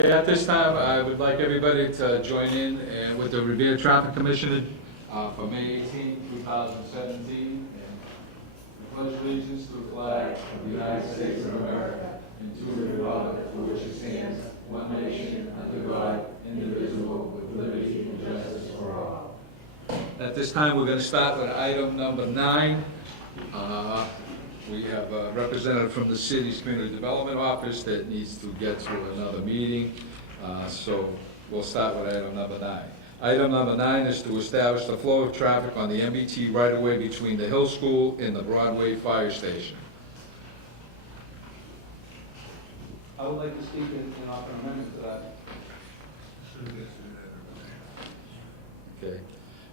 At this time, I would like everybody to join in and with the Revere Traffic Commission for May 18, 2017. And pledge allegiance to the flag of the United States of America and to the republic for which it stands, one nation, under God, indivisible, with liberty and justice for all. At this time, we're going to start with item number 9. We have a representative from the city's community development office that needs to get to another meeting, so we'll start with item number 9. Item number 9 is to establish the flow of traffic on the MBT right-of-way between the Hill School and the Broadway Fire Station. I would like to speak in offer an amendment to that. Okay.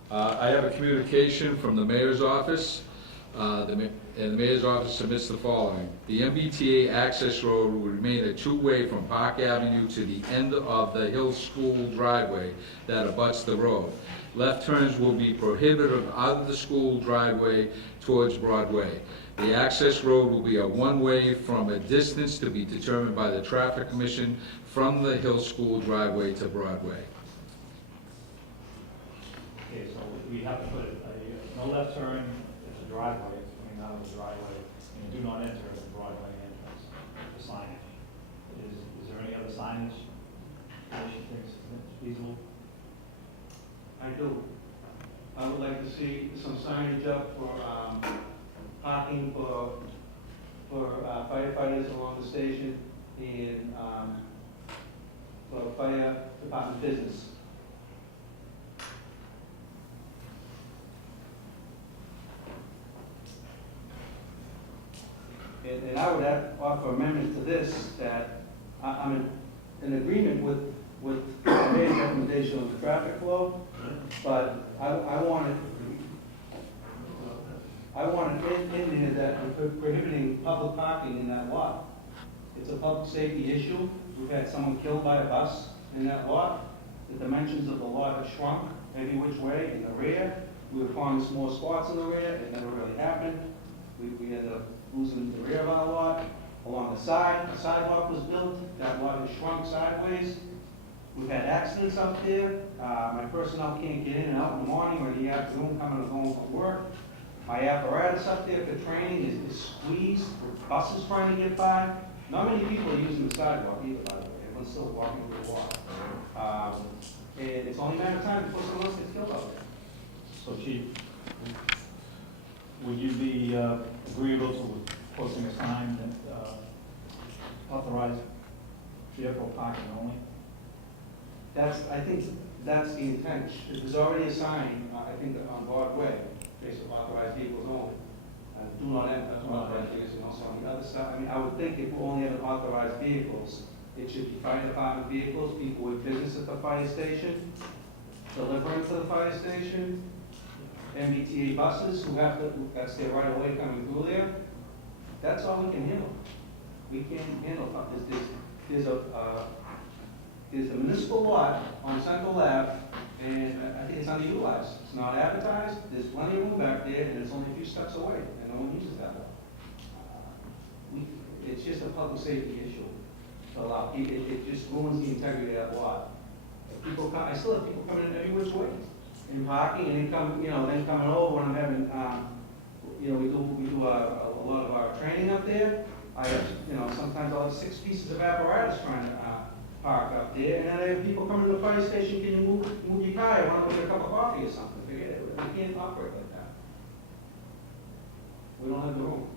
I have a communication from the mayor's office. And the mayor's office submits the following. The MBTA access road will remain a two-way from Park Avenue to the end of the Hill School driveway that abuts the road. Left turns will be prohibited out of the school driveway towards Broadway. The access road will be a one-way from a distance to be determined by the Traffic Commission from the Hill School driveway to Broadway. Okay, so we have to put no left turn, it's a driveway, it's coming out of the driveway, and do not enter the Broadway entrance, the signage. Is there any other signage that you think is feasible? I do. I would like to see some signage up for parking for firefighters along the station and for fire department business. And I would offer amendment to this, that I'm in agreement with the mayor's recommendation on the traffic flow, but I want it in there that we're prohibiting public parking in that lot. It's a public safety issue. We've had someone killed by a bus in that lot. The dimensions of the lot have shrunk every which way in the rear. We were finding small spots in the rear. It never really happened. We ended up losing the rear of our lot. Along the side, the sidewalk was built. That lot has shrunk sideways. We've had accidents up there. My personnel can't get in and out in the morning or the afternoon coming and going from work. My apparatus up there for training is squeezed with buses trying to get by. Not many people are using the sidewalk either, by the way. Everyone's still walking through the water. And it's only a matter of time before someone else gets killed out there. So Chief, would you be agreeable to posting a sign that authorized vehicle parking only? I think that's the intent. There's already a sign, I think, on Broadway, basically authorized vehicles only. Do not enter, authorized vehicles, and also on the other side. I mean, I would think if we only have authorized vehicles, it should be fire department vehicles, people with business at the fire station, delivering to the fire station, MBTA buses who have to, that's their right of way coming through there. That's all we can handle. We can't handle, there's a municipal lot on Central Ave, and I think it's underutilized. It's not advertised, there's plenty of room back there, and it's only a few steps away, and no one uses that one. It's just a public safety issue to allow, it just ruins the integrity of that lot. People come, I still have people coming in every which way, and parking, and then then coming over when I'm having, we do a lot of our training up there. I have, sometimes I'll have 6 pieces of apparatus trying to park up there, and then I have people coming to the fire station, can you move your car? I want to get a cup of coffee or something. Forget it. We can't operate like that. We don't have the room.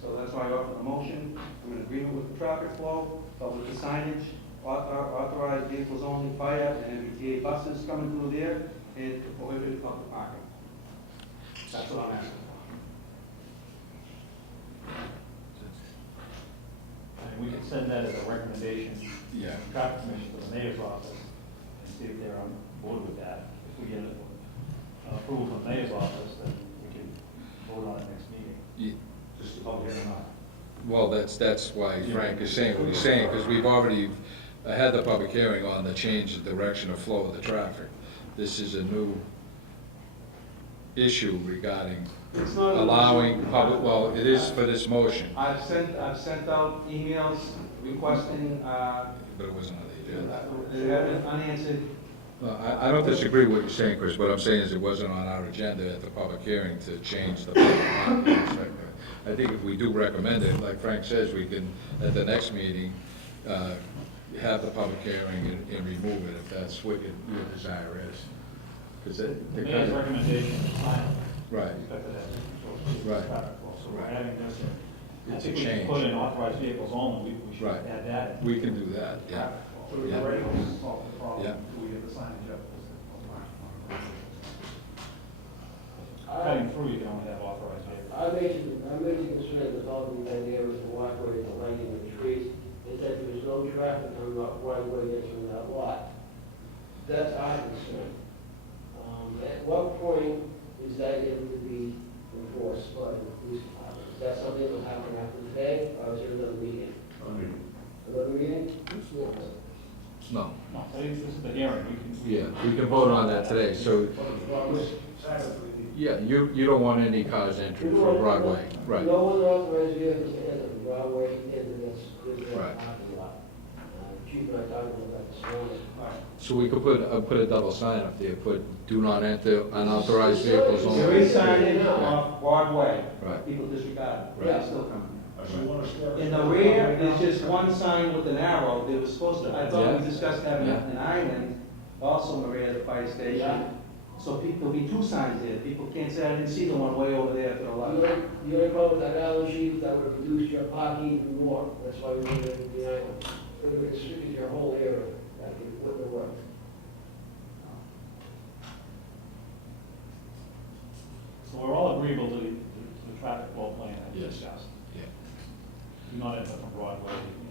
So that's why I offer the motion. I'm in agreement with the traffic flow, but with the signage, authorized vehicles only, fire, and MBTA buses coming through there, and prohibited public parking. That's what I'm asking for. And we can send that as a recommendation to Yeah. the Traffic Commission to the mayor's office and see if they're on board with that. If we get approval from the mayor's office, then we can vote on it next meeting. Just a public hearing on it. Well, that's why Frank is saying what he's saying, because we've already had the public hearing on the change of direction of flow of the traffic. This is a new issue regarding It's not allowing public, well, it is for this motion. I've sent out emails requesting, But it wasn't on the agenda. they have an unanswered. No, I don't disagree with what you're saying, Chris. What I'm saying is it wasn't on our agenda at the public hearing to change the public parking aspect. I think if we do recommend it, like Frank says, we can, at the next meeting, have the public hearing and remove it if that's what your desire is. Because The mayor's recommendation is final. Right. Expected as Right. So we're Right. adding this in. I It's a think we should change. put in authorized vehicles only, we should Right. add that. We can do that, yeah. So we've Yeah. already solved the problem, Yeah. do we get the signage up? Cutting through, you can only have authorized vehicles. I'm major concerned with all the idea of the walkway, the lighting, and the trees, is that there is no traffic on Broadway entering that lot. That's our concern. At what point is that able to be enforced by the police department? Is that something that will happen after today, or is there another meeting? Another meeting? No. No, so this is the hearing, Yeah, we can vote on that today, so, yeah, you don't want any cars entering from Broadway, right? No one authorized vehicles to enter from Broadway into this Right. parking lot. Chief and I talked about that this morning. So we could put a double sign up there, put do not enter unauthorized vehicles There only. is signage off Broadway. Right. People disregard it. Right. They're still coming. In the rear, there's just one sign with an arrow. They were supposed to, I thought we discussed having Yeah. an island also in the rear of the fire Yeah. station. So there'll be two signs there. People can't say, I didn't see the one way over there to the left. You recall with that Allen sheet that would have reduced your parking even more, that's why we made it the island. It would have restricted your whole area, that it wouldn't have worked. So we're all agreeable to the traffic flow plan that we Yes. discussed. Yeah. Do not enter from Broadway, and,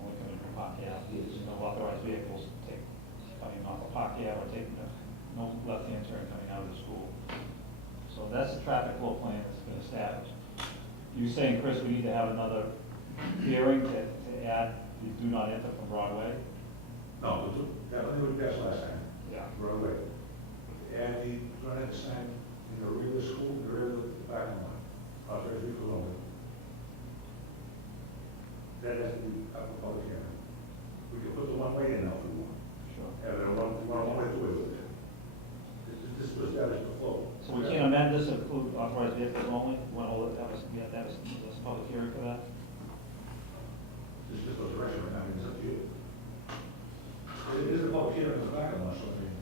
only come in from Park Ave, no authorized vehicles coming off of Park Ave or taking no left-hand turn coming out of the school. So that's the traffic flow plan that's been established. You saying, Chris, we need to have another hearing to add the do not enter from Broadway? No, that was passed last time, Yeah. Broadway. And the front end sign in the rear of the school, the rear of the parking lot, authorized vehicle only. That has to be up for public hearing. We can put the one way in now if we want. Sure. Have it one way, two way with it. This was established before. So we can't amend this to include authorized vehicles only? Want to hold it, that was this public hearing for that? This is the direction right now, I mean, it's up to you. It is a public hearing in the parking lot, so I mean,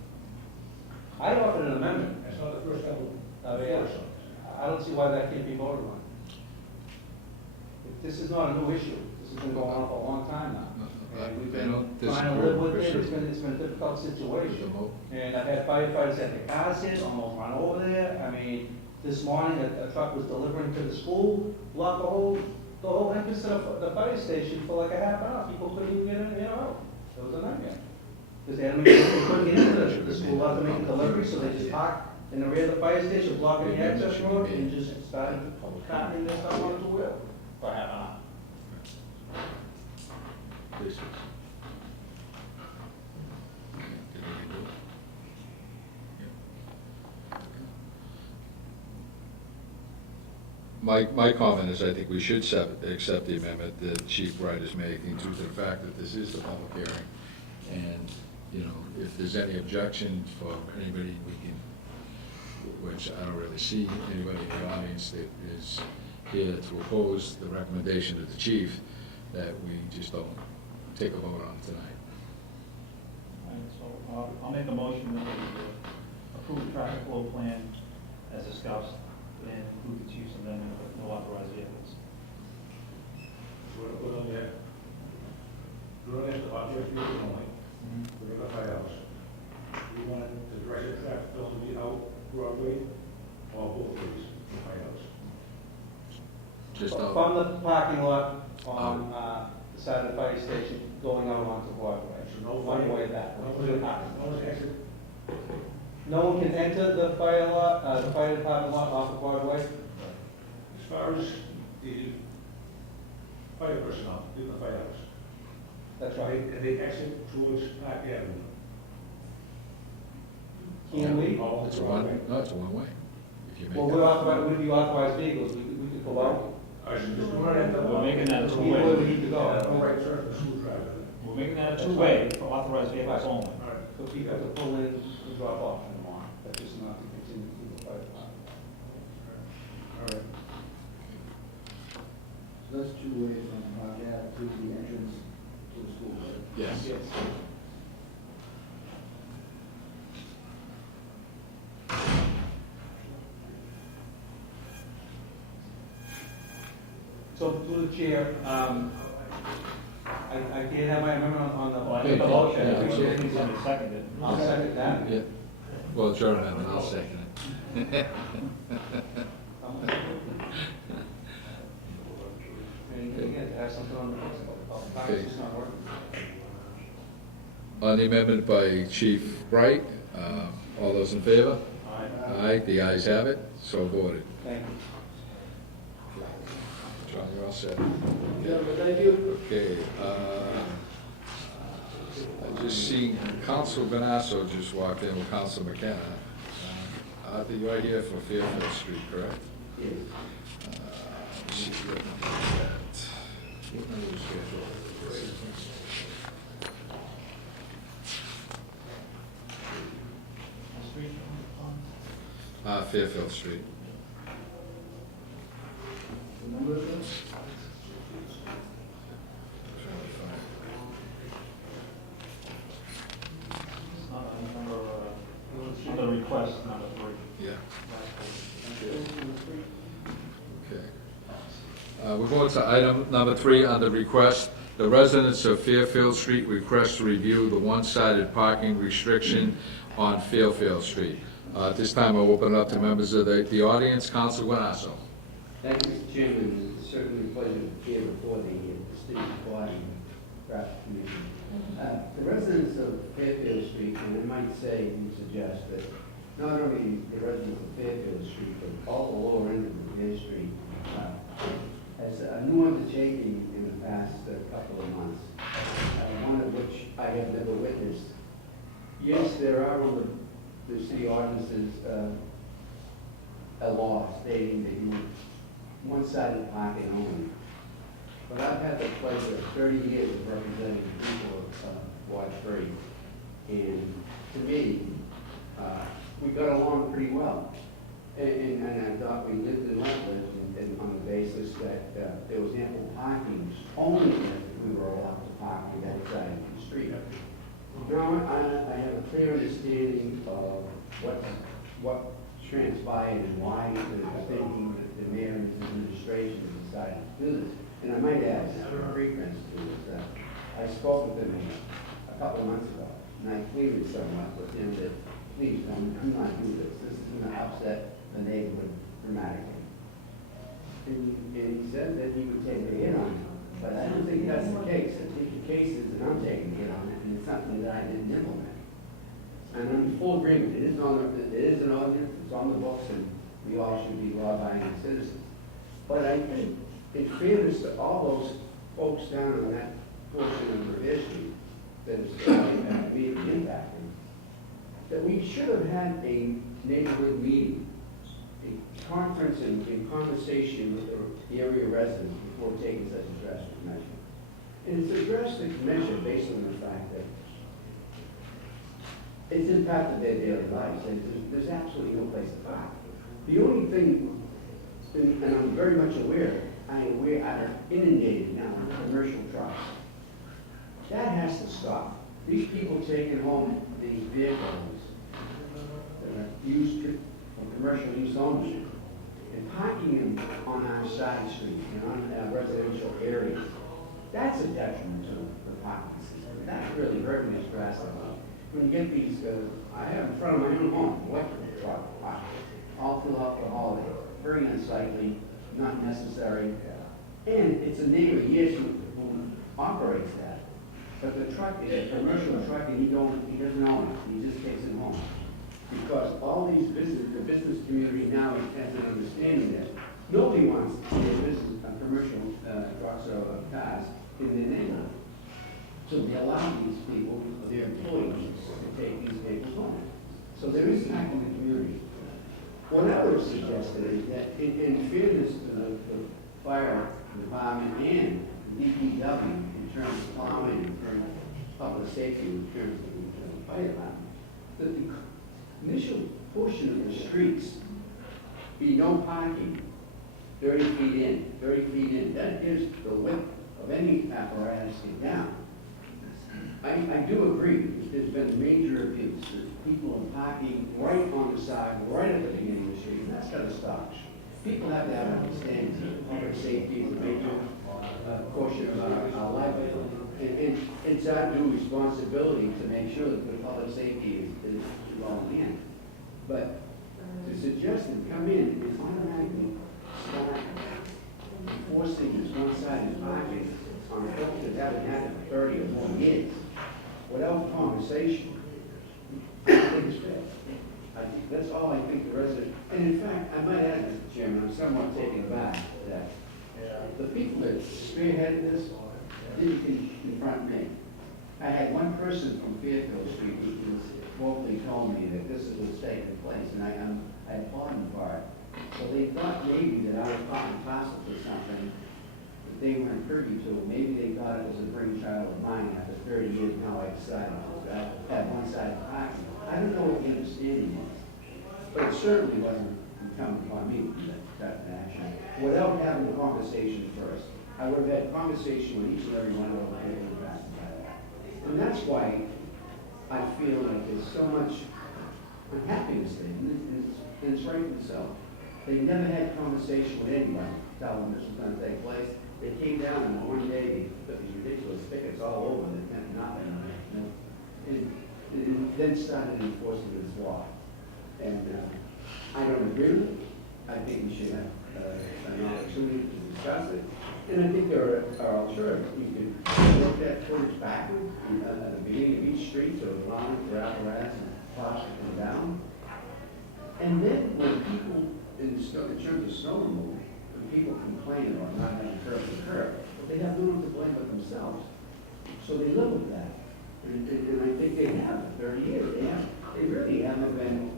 I offered an amendment. it's not the first time we've Oh, yeah. I don't see why that can't be voted on. This is not a new issue. This has been going on for a long time now. And we've I don't been trying to disagree live with with it. you. It's been a difficult situation. The mo- And I've had firefighters have their cars hit, almost run over there. I mean, this morning, a truck was delivering to the school, blocked the whole entrance to the fire station for like a half hour. People couldn't even get in or out. It was a nightmare. Because they couldn't get into the school, had to make a delivery, so they just parked in the rear of the fire station, blocking the access road, and just started carting their stuff onto the wheel for half an hour. This is. Did we do it? Yeah. My comment is I think we should accept the amendment that Chief Wright is making due to the fact that this is the public hearing. And, you know, if there's any objection for anybody, we can, which I don't really see anybody in the audience that is here to oppose the recommendation of the chief, that we just don't take a vote on tonight. All right, so I'll make a motion that we approve the traffic flow plan as discussed and include the chief's amendment with no authorized vehicles. Put on there. Put on there, the authorized vehicle only. Put it up by house. We want the direction of traffic to be out Broadway or both ways, by house. Just out. From the parking lot on the side of the fire station, going out onto Broadway. So no One fire- way back. No one's exit. No one can enter the fire lot, the fire department lot off of Broadway? As far as the fire personnel, in the firehouse. That's right. And they exit towards Park Avenue. Can we? It's a one way, if you make Well, that. we're authorized, we'd be authorized vehicles, we could go out I should just run it. We're making that a Either way we two-way. need to go. No right turn for school traffic. We're making that a two-way for authorized vehicles only. All right. So people have to pull in and drop off in the morning, that's just not to continue to the fire department. All right. So that's 2 ways from Park Ave to the entrance to the school, right? Yes. So through the chair, I can't have my amendment on the. Well, I think the motion, Yeah, I think absolutely. somebody seconded. I'll second that. Yeah. Well, it's your amendment, I'll second it. And again, to have something on the books about the box is not working. On the amendment by Chief Bright, all those in favor? Aye, the ayes have it, so voted. Thank you. John, you're all set. Gentlemen, thank you. Okay, I just seen Council Benasso just walked in with Council McKenna. Arthur, you are here for Fairfield Street, correct? Yes. Let's see what that. What number is scheduled? Fairfield Street. The number of this? Trying to find It's not the request, number 3. it. Yeah. Okay. We're going to item number 3 on the request. The residents of Fairfield Street request to review the one-sided parking restriction on Fairfield Street. At this time, I'll open it up to members of the audience. Council Guanasso. Thank you, Mr. Chairman. It's certainly a pleasure to appear before the city body traffic commission. The residents of Fairfield Street, and I might say and suggest that not only the residents of Fairfield Street, but all the lower end of Revere Street, has a new undertaking in the past couple of months, one of which I have never witnessed. Yes, there are on the city ordinances a law stating that you one-sided parking only. But I've had the pleasure of 30 years of representing the people of Ward 3. And to me, we got along pretty well. And I thought we lived and let live and on the basis that there was ample parking, only if we were allowed to park on that side of the street. Now, I have a clear understanding of what transpired and why the thinking that the mayor and his administration decided to do this. And I might add, for reference to this, I spoke with the mayor a couple of months ago, and I pleaded somewhat with him that, please, do not do this. This is going to upset the neighborhood dramatically. And he said that he would take a hit on it, but I don't think that's the case. I think the case is that I'm taking a hit on it, and it's something that I didn't implement. And I'm in full agreement. It is an ordinance, it's on the books, and we all should be law-abiding citizens. But I think, in fairness to all those folks down on that portion of Revere Street that is immediately impacting, that we should have had a neighborhood meeting, a conference and conversation with the area residents before taking such a drastic measure. And it's a drastic measure based on the fact that it's impacted their daily lives, and there's absolutely no place to park. The only thing, and I'm very much aware, we are inundated now with commercial trucks. That has to stop. These people taking home these vehicles that are used for commercial use only and parking them on our side streets and on our residential areas, that's a detriment to the parking system. That's really hurting us drastically. When you get these, I have in front of my own home, electric truck, all throughout the holiday, very unsightly, not necessary. And it's a neighbor, yes, who operates that. But the truck is a commercial truck and he doesn't own it, he just takes it home. Because all these the business community now has an understanding that nobody wants commercial trucks or cars in their neighborhood. So they allow these people, their employees, to take these vehicles home. So there is an act in the community. What I would suggest is that in fairness to the fire parking 30 feet in, 30 feet in, that gives the width of any apparatus get down. I do agree, there's been major abuse, people are parking right on the side, right at the beginning of the street, and that's gotta stop. People have to have understanding that public safety is a major portion of our livelihood. And it's our due responsibility to make sure that the public safety is well in hand. But to suggest that come in is automatically start enforcing this one-sided parking on folks that haven't had it for 30 or more years, without conversation, I don't think it's fair. I think that's all I think the resident, and in fact, I might add, Mr. Chairman, I'm somewhat taken aback that the people that spearheaded this didn't confront me. I had one person from Fairfield Street who vocally told me that this is what's taking place, and I applaud them for it. So they thought maybe that I was part and parcel to something that they weren't privy to. Maybe they thought it was a brainchild of mine after 30 years now I decided to have one-sided parking. I don't know what the understanding was, but it certainly wasn't incumbent upon me to take an action without having a conversation first. I would have had a conversation with each and every one of them I was impacted by that. And that's why I feel like there's so much unhappiness there, and it's rightly so. They never had a conversation with anyone, tell them this was going to take place. They came down and one day they put these ridiculous tickets all over that meant nothing. And then started enforcing this law. And I don't agree with it. I think we should have an opportunity to discuss it. And I think there are alternatives. We could work that footage backward at the beginning of each street to allow for apparatus and cars to come down. And then when people, in terms of snow removal, when people complain about not having curb to curb, they have no one to blame but themselves. So they live with that. And I think they have for 30 years. They really haven't been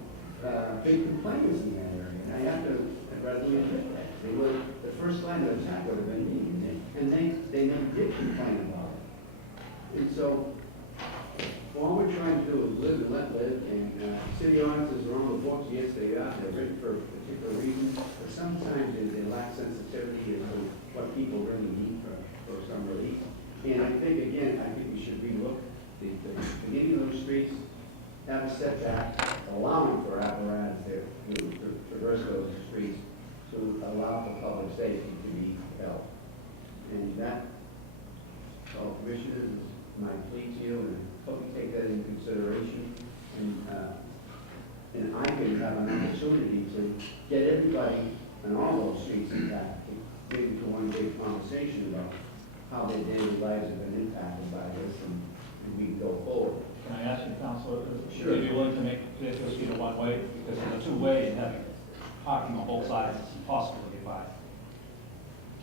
big complainants in that area. And I have to readily admit that. They were, the first line of attack would have been me. And they never did complain about it. And so all we're trying to do is live and let live. And city ordinances are on the books. Yes, they are. They're written for a particular reason. But sometimes they lack sensitivity as to what people really need for some relief. And I think, again, we should relook the beginning of those streets, have a setback, allowing for apparatus there to traverse those streets to allow for public safety to be held. And that, so commissioners, my plea to you, and hope you take that into consideration. And I can have an opportunity to get everybody on all those streets in fact, to get into one big conversation about how their daily lives have been impacted by this, and we can go forward. Can I ask you, Counselor, Sure. would you be willing to make Fairfield Street a one-way? Because in a two-way, and having parking on both sides, it's impossible to get by.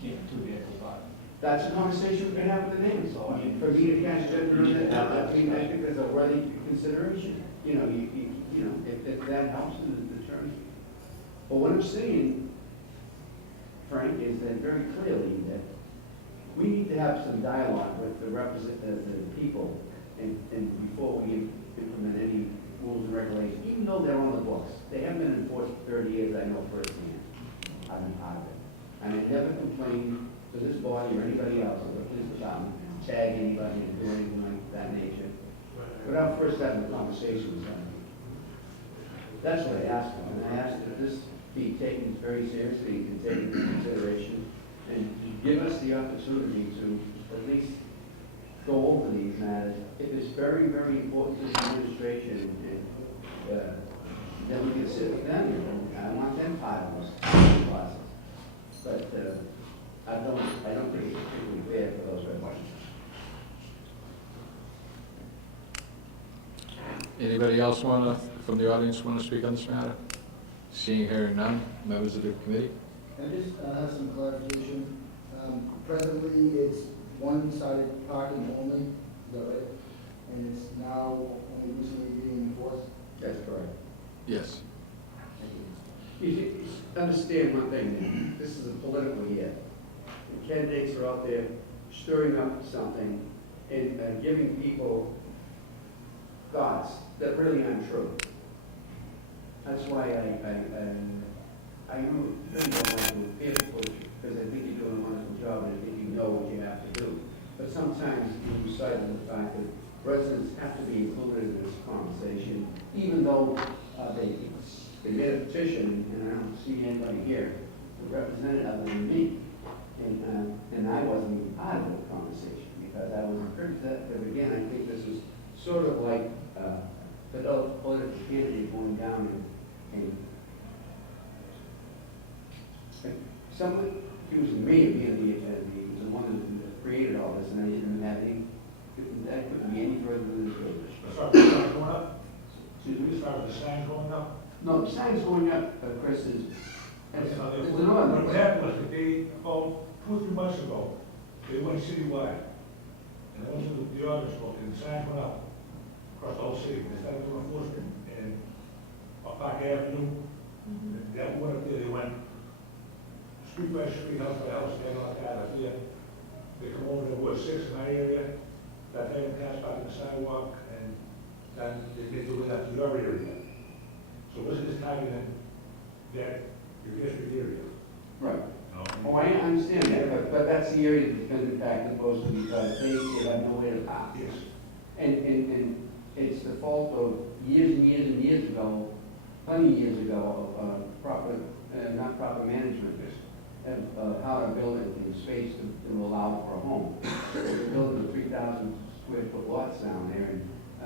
Keeping two vehicles by. That's a conversation we can have with the neighbors, so, I mean, for me to catch judgment on that, I think there's a worthy consideration. You know, if that helps in the terms. But what I'm saying, Frank, is that very clearly that we need to have some dialogue with the people and before we implement any rules and regulations, even though they're on the books. They haven't been enforced for 30 years, I know firsthand. I've been part of it. And I never complained to this body or anybody else, or the police department, tag anybody and do anything like that nature, without first having a conversation with somebody. That's what I asked for, and I asked that this be taken very seriously and taken into consideration, and give us the opportunity to at least go over these matters. If it's very, very important to the administration, then we can sit with them, and I want them part of this process. But I don't think it's particularly fair for those red ones. Anybody else from the audience want to speak on this matter? Seeing, hearing none, members of the committee? I just have some clarification. Presently, it's one-sided parking only, is that right? And it's now only recently being enforced? That's correct. Yes. You should understand one thing, this is a political year. And candidates are out there stirring up something and giving people thoughts that really aren't true. That's why I really don't want to appear to push, because I think you're doing a wonderful job, and I think you know what you have to do. But sometimes you lose sight of the fact that residents have to be included in this conversation, even though they made a petition, and I don't see anybody here to represent it other than me. And I wasn't even part of the conversation, because I wasn't privy to that. But again, I think this is sort of like the political candidate going down and someone accusing me of being the one that created all this, and I didn't have any, that couldn't be any further than the truth. As far as the sign going up, Excuse me? as far as the sign going up, No, the sign's going up, Chris, is, there's another. what happened was that they, about 2 or 3 months ago, they went citywide. And I went to the audience book, and the sign went up across the whole city, they started doing enforcement, and up Park Avenue, that went up there, they went street by street, house by house, they had all that up there. They come over to Ward 6 in my area, that they have cars parked on the sidewalk, and then they do it up to your area. So wasn't this targeting that your district area? Right. No. Oh, I understand that, but that's the area that's been impacted most because they have nowhere to park. Yes. And it's the fault of years and years and years ago, plenty of years ago, of not proper management of how to build it in space to allow for a home. We're building a 3,000 square foot lots down there,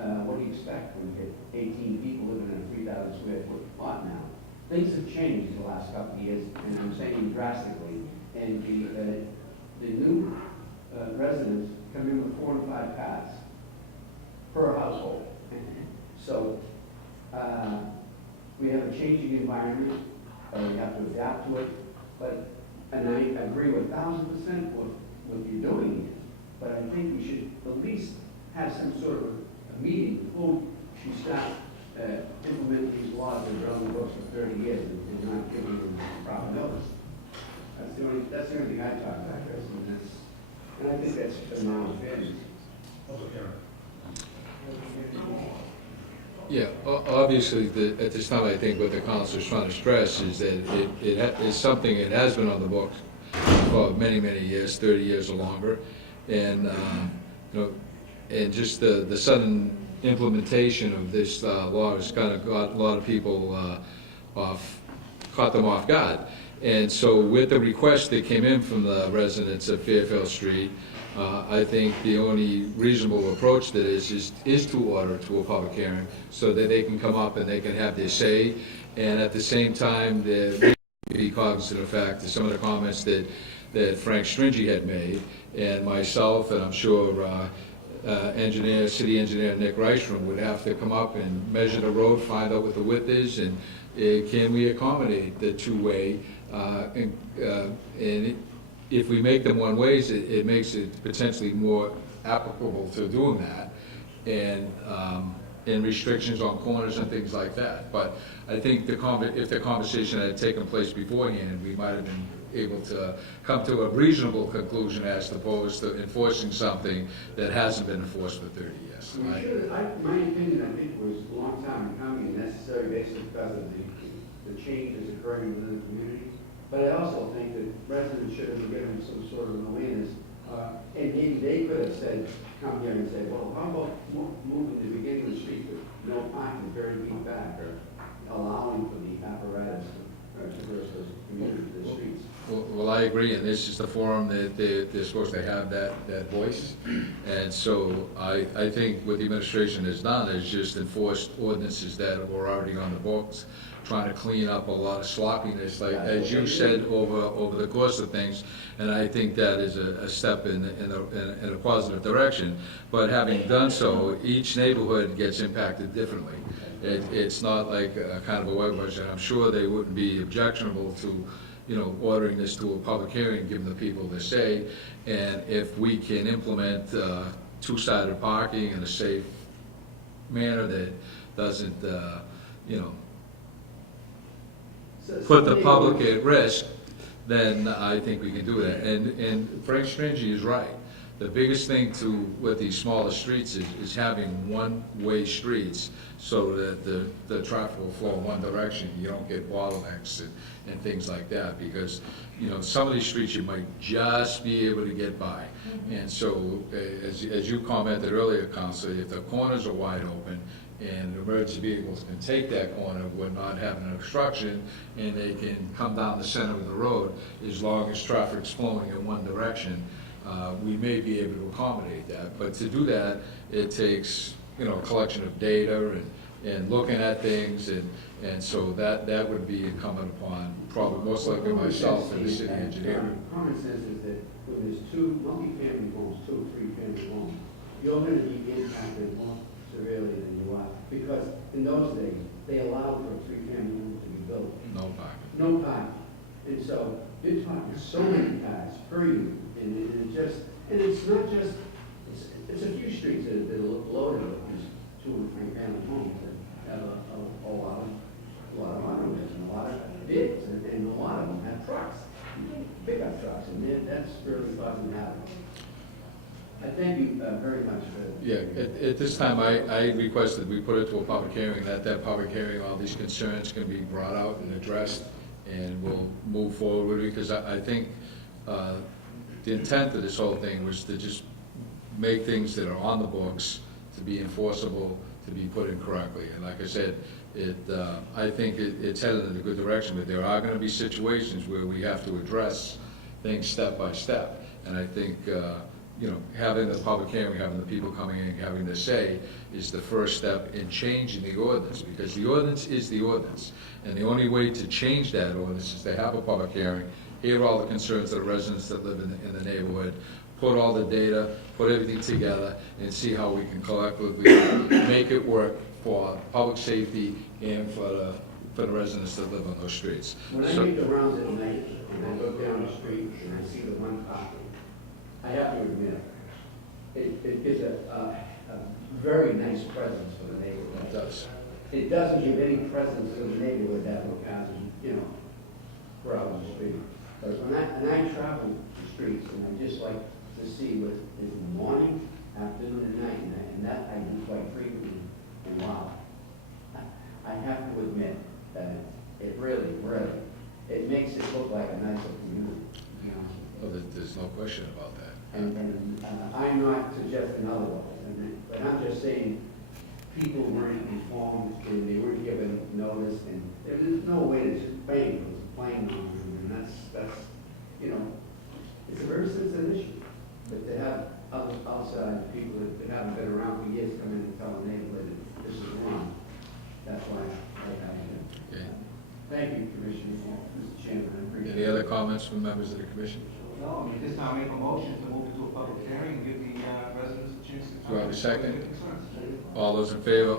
and what do you expect when you get 18 people living in a 3,000 square foot lot now? Things have changed in the last couple of years, and I'm saying drastically. And the new residents come in with 4 to 5 cars per household. So we have a changing environment, we have to adapt to it. And I agree 1,000% with what you're doing, but I think we should at least have some sort of a meeting before you start implementing these laws that have been on the books for 30 years and not giving them proper notice. That's the only thing I talk about, Chris, and I think that's a non-fairness. Also, Karen. Yeah, obviously, at this time, I think what the council is trying to stress is that it is something that has been on the books for many, many years, 30 years or longer, and, and just the sudden implementation of this law has kind of got a lot of people caught them off guard. And so with the request that came in from the residents of Fairfield Street, I think the only reasonable approach to this is to order to a public hearing so that they can come up and they can have their say. And at the same time, be cognizant of the fact that some of the comments that Frank Stringy had made, and myself, and I'm sure city engineer Nick Reichstrom would have to come up and measure the road, find out what the width is, and can we accommodate the two-way? And if we make them one ways, it makes it potentially more applicable to doing that, and restrictions on corners and things like that. But I think if the conversation had taken place beforehand, we might have been able to come to a reasonable conclusion as opposed to enforcing something that hasn't been enforced for 30 years. My opinion, I think, was a long time coming and necessary basically because of the changes occurring within the community. But I also think that residents should have been given some sort of awareness. And maybe they could have said, come here and say, well, how about moving the beginning of the street with no parking, very deep back, or allowing for the apparatus to traverse the streets. Well, I agree, and this is the forum that they're supposed to have that voice. And so I think what the administration has done is just enforced ordinances that were already on the books, trying to clean up a lot of sloppiness, like as you said, over the course of things. And I think that is a step in a positive direction. But having done so, each neighborhood gets impacted differently. It's not like a kind of a white wash, and I'm sure they wouldn't be objectionable to, ordering this to a public hearing, giving the people their say. And if we can implement two-sided parking in a safe manner that doesn't, put the public at risk, then I think we can do that. And Frank Stringy is right. the biggest thing with these smaller streets is having one-way streets so that the traffic will flow in one direction. You don't get bottlenecks and things like that, because, you know, some of these streets you might just be able to get by. And so, as you commented earlier, Counselor, if the corners are wide open and emergency vehicles can take that corner, we're not having an obstruction, and they can come down the center of the road, as long as traffic's flowing in one direction, we may be able to accommodate that. But to do that, it takes, you know, a collection of data and looking at things, and so that would be incumbent upon, probably most likely myself and the city engineer. Common sense is that when there's two multi-family homes, 2 or 3 family homes, you're gonna be impacted more severely than you are. Because in those days, they allowed for a 3-family home to be built. No parking. No parking. And so you're talking so many cars per unit, and it's not just, it's a few streets that are loaded with these 2 and 3 family homes that have a lot of automobiles and a lot of vehicles, and a lot of them have trucks, pickup trucks, and that's really causing havoc. I thank you very much for. Yeah, at this time, I requested we put it to a public hearing, that public hearing, all these concerns can be brought out and addressed, and we'll move forward, because I think the intent of this whole thing was to just make things that are on the books to be enforceable, to be put in correctly. And like I said, I think it's headed in a good direction, but there are gonna be situations where we have to address things step by step. And I think, you know, having the public hearing, having the people coming in, having their say, is the first step in changing the ordinance, because the ordinance is the ordinance. And the only way to change that ordinance is to have a public hearing, hear all the concerns of the residents that live in the neighborhood, put all the data, put everything together, and see how we can collectively make it work for public safety and for the residents that live on those streets. When I make the rounds at night, and I look down the street and I see the one parking, I have to admit, it gives a very nice presence for the neighborhood. It does. It doesn't give any presence to the neighborhood that will cars, you know, crowd on the street. But when I travel the streets, and I just like to see what is in the morning, afternoon, and night, and that I do quite frequently, and wow. I have to admit that it really, it makes it look like a nicer community, to be honest with you. Well, there's no question about that. And I'm not suggesting otherwise, but I'm just saying, people weren't informed, and they weren't given notice, and there's no way to just bang, it was plain on them, and that's, you know, it's a very sensitive issue. But to have outside people that haven't been around for years come in and tell a neighborhood that this is wrong, that's why I have it. Okay. Thank you, Commissioner, Mr. Chairman, I appreciate it. Any other comments from members of the commission? No, I mean, this time I make a motion to move it to a public hearing and give the residents a chance to. Do I have a second? Their concerns. All those in favor?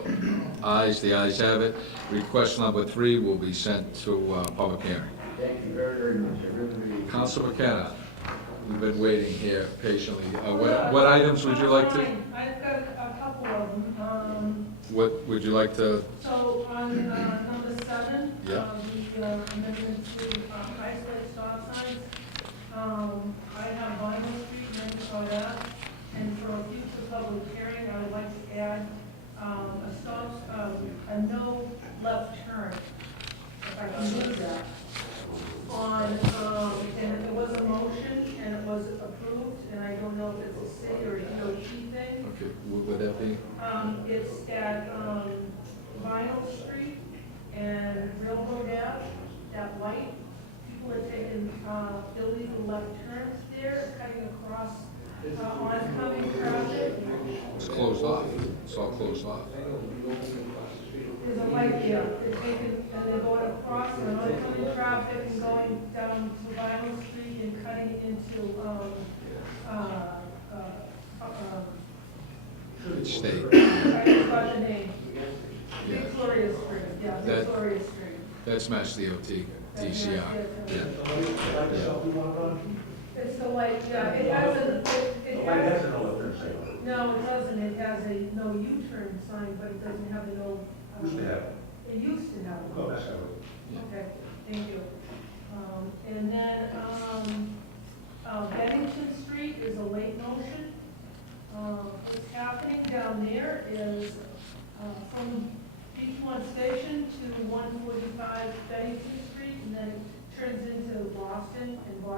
Ayes, the ayes have it. Request number 3 will be sent to public hearing. Thank you very, very much, I really, really. Council McKenna, you've been waiting here patiently. What items would you like to, I've got a couple of them. what would you like to, So on number 7, Yeah. the amendment to isolate stop signs, I have Vinyl Street, and for that, and for a future public hearing, I would like to add a no left turn, if I can do that. And it was a motion, and it was approved, and I don't know if it's a city or a DOT thing. okay, what would that be? It's at Vinyl Street and Railroad Ave, that light. People are taking illegal left turns there, cutting across oncoming traffic. It's closed off. It's all closed off. There's a light there, they're taking, and they're going across and oncoming traffic and going down to Vinyl Street and cutting into, It's state. I forgot the name. Yeah. Victoria Street, yeah, That- Victoria Street. That's Mass DOT, DCR. Yeah. It's the light, yeah, it has a, it has, no left turn signal. no, it doesn't, it has a no U-turn sign, but it doesn't have a no. Used to have. It used to have. Oh, that's how it. Okay, thank you. And then, Bennington Street is a late motion.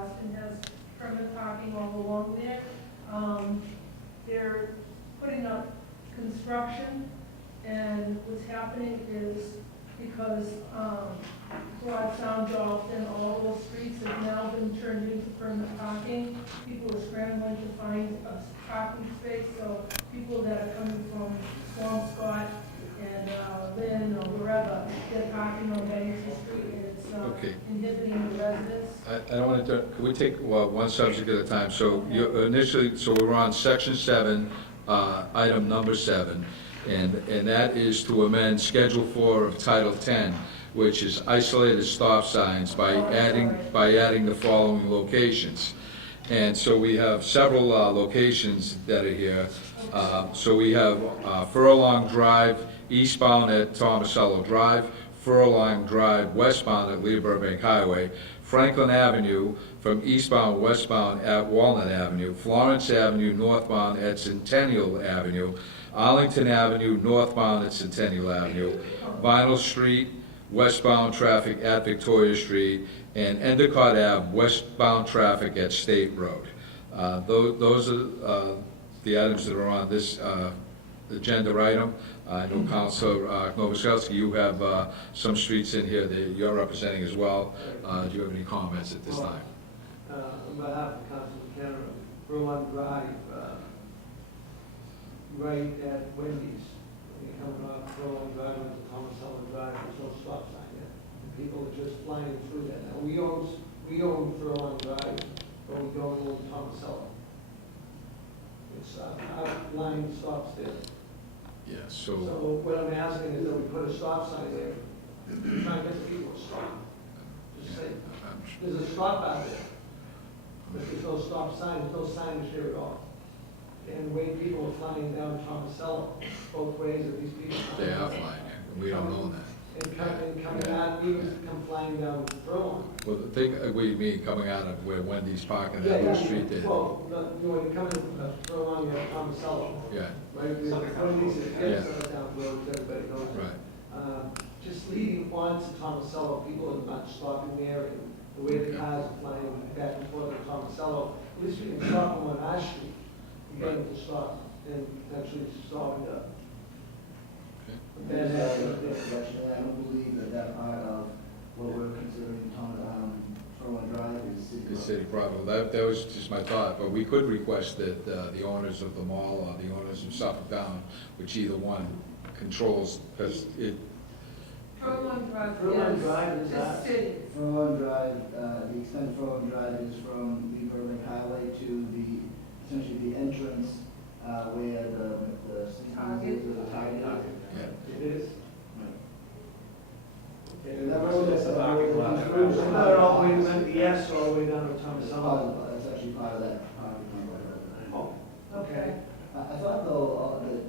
Boston has permanent parking all along there. They're putting up construction, and what's happening is because Broad Sound, Dalton, all those streets have now been turned into permanent parking. People are scrambling to find a parking space, so people that are coming from Swampscott and Lynn or wherever, they're parking on Bennington Street, and it's Okay. inhibiting the residents. I don't want to, can we take, well, one subject at a time? So you initially, so we're on section 7, item number 7, and that is to amend Schedule 4 of Title 10, which is isolated stop signs by adding the following locations. And so we have several locations that are here. So we have Furlong Drive eastbound at Tomasello Drive, Furlong Drive westbound at Lee Burbank Highway, Franklin Avenue from eastbound westbound at Walnut Avenue, Florence Avenue northbound at Centennial Avenue, Arlington Avenue northbound at Centennial Avenue, Vinyl Street westbound traffic at Victoria Street, and Endicott Ave westbound traffic at State Road. Those are the items that are on this agenda item. I know Councilor Novoselsky, you have some streets in here that you're representing as well. Do you have any comments at this time? On behalf of Councilor Canada, Furlong Drive, right at Wendy's, when you're coming off Furlong Drive into Tomasello Drive, there's no stop sign there. People are just flying through that. Now, we own Furlong Drive, but we don't own Tomasello. It's our line stops there. Yeah, So what I'm asking is that we put a stop sign there, trying to get the people to stop. Just say, there's a stop out there, but there's no stop sign, there's no signage there at all. And the way people are flying down Tomasello, both ways of these people. They are flying here, and we don't own that. And coming out, even come flying down Furlong. Well, the thing, we mean coming out of where Wendy's parking out on the street there. Well, when you come in from Furlong, you have Tomasello. Yeah, Right, Wendy's is down the road, everybody knows. right. Just leading on to Tomasello, people are not stopping there, and the way the cars are flying back and forth to Tomasello, at least we can stop them on our street. We get them to stop, and actually stop it up. I don't believe that part of what we're considering Furlong Drive is city. The city property, that was just my thought, but we could request that the owners of the mall or the owners of Suffolk Down, which either one controls, because it, Furlong Furlong Drive is the ours. city. Furlong Drive, the extent of Furlong Drive is from the Burbank Highway to essentially the entrance where the Target. Target. yeah. It is. And that road is It's not all the way to MBS, all the way down to Tomasello. That's actually part of that parking number. Oh, okay. I thought though that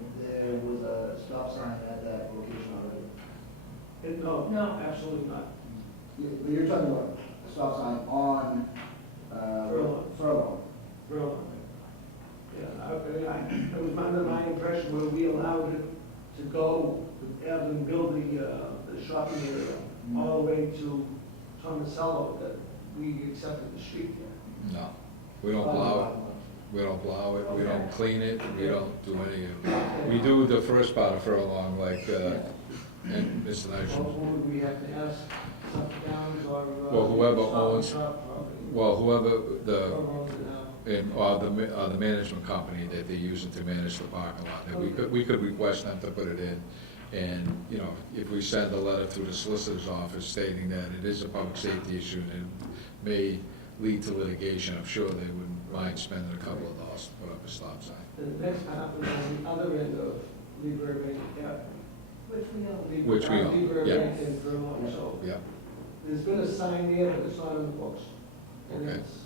there was a stop sign at that location already. No. Absolutely not. But you're talking about a stop sign on Furlong. Furlong. Yeah, it was under my impression when we allowed it to go, have them build the shopping area all the way to Tomasello, that we accepted the street there. No, we don't plow it, we don't plow it, we don't clean it, we don't do any of it. We do the first part of Furlong, like, and Mr. Well, Nation, who would we have to ask, Suffolk Downs or? Well, whoever Stop and owns- Shop property? well, whoever the, Whoever owns it now. or the management company that they're using to manage the parking lot, that we could request them to put it in. And, you know, if we send a letter through the solicitor's office stating that it is a public safety issue and it may lead to litigation, I'm sure they wouldn't mind spending a couple of dollars to put up a stop sign. The next stop is on the other end of Lee Burbank, yeah. Which we own. Which we own, Lee yeah. Burbank and Furlong, so Yeah, there's been a sign there, but it's not in the books. And Okay. it's,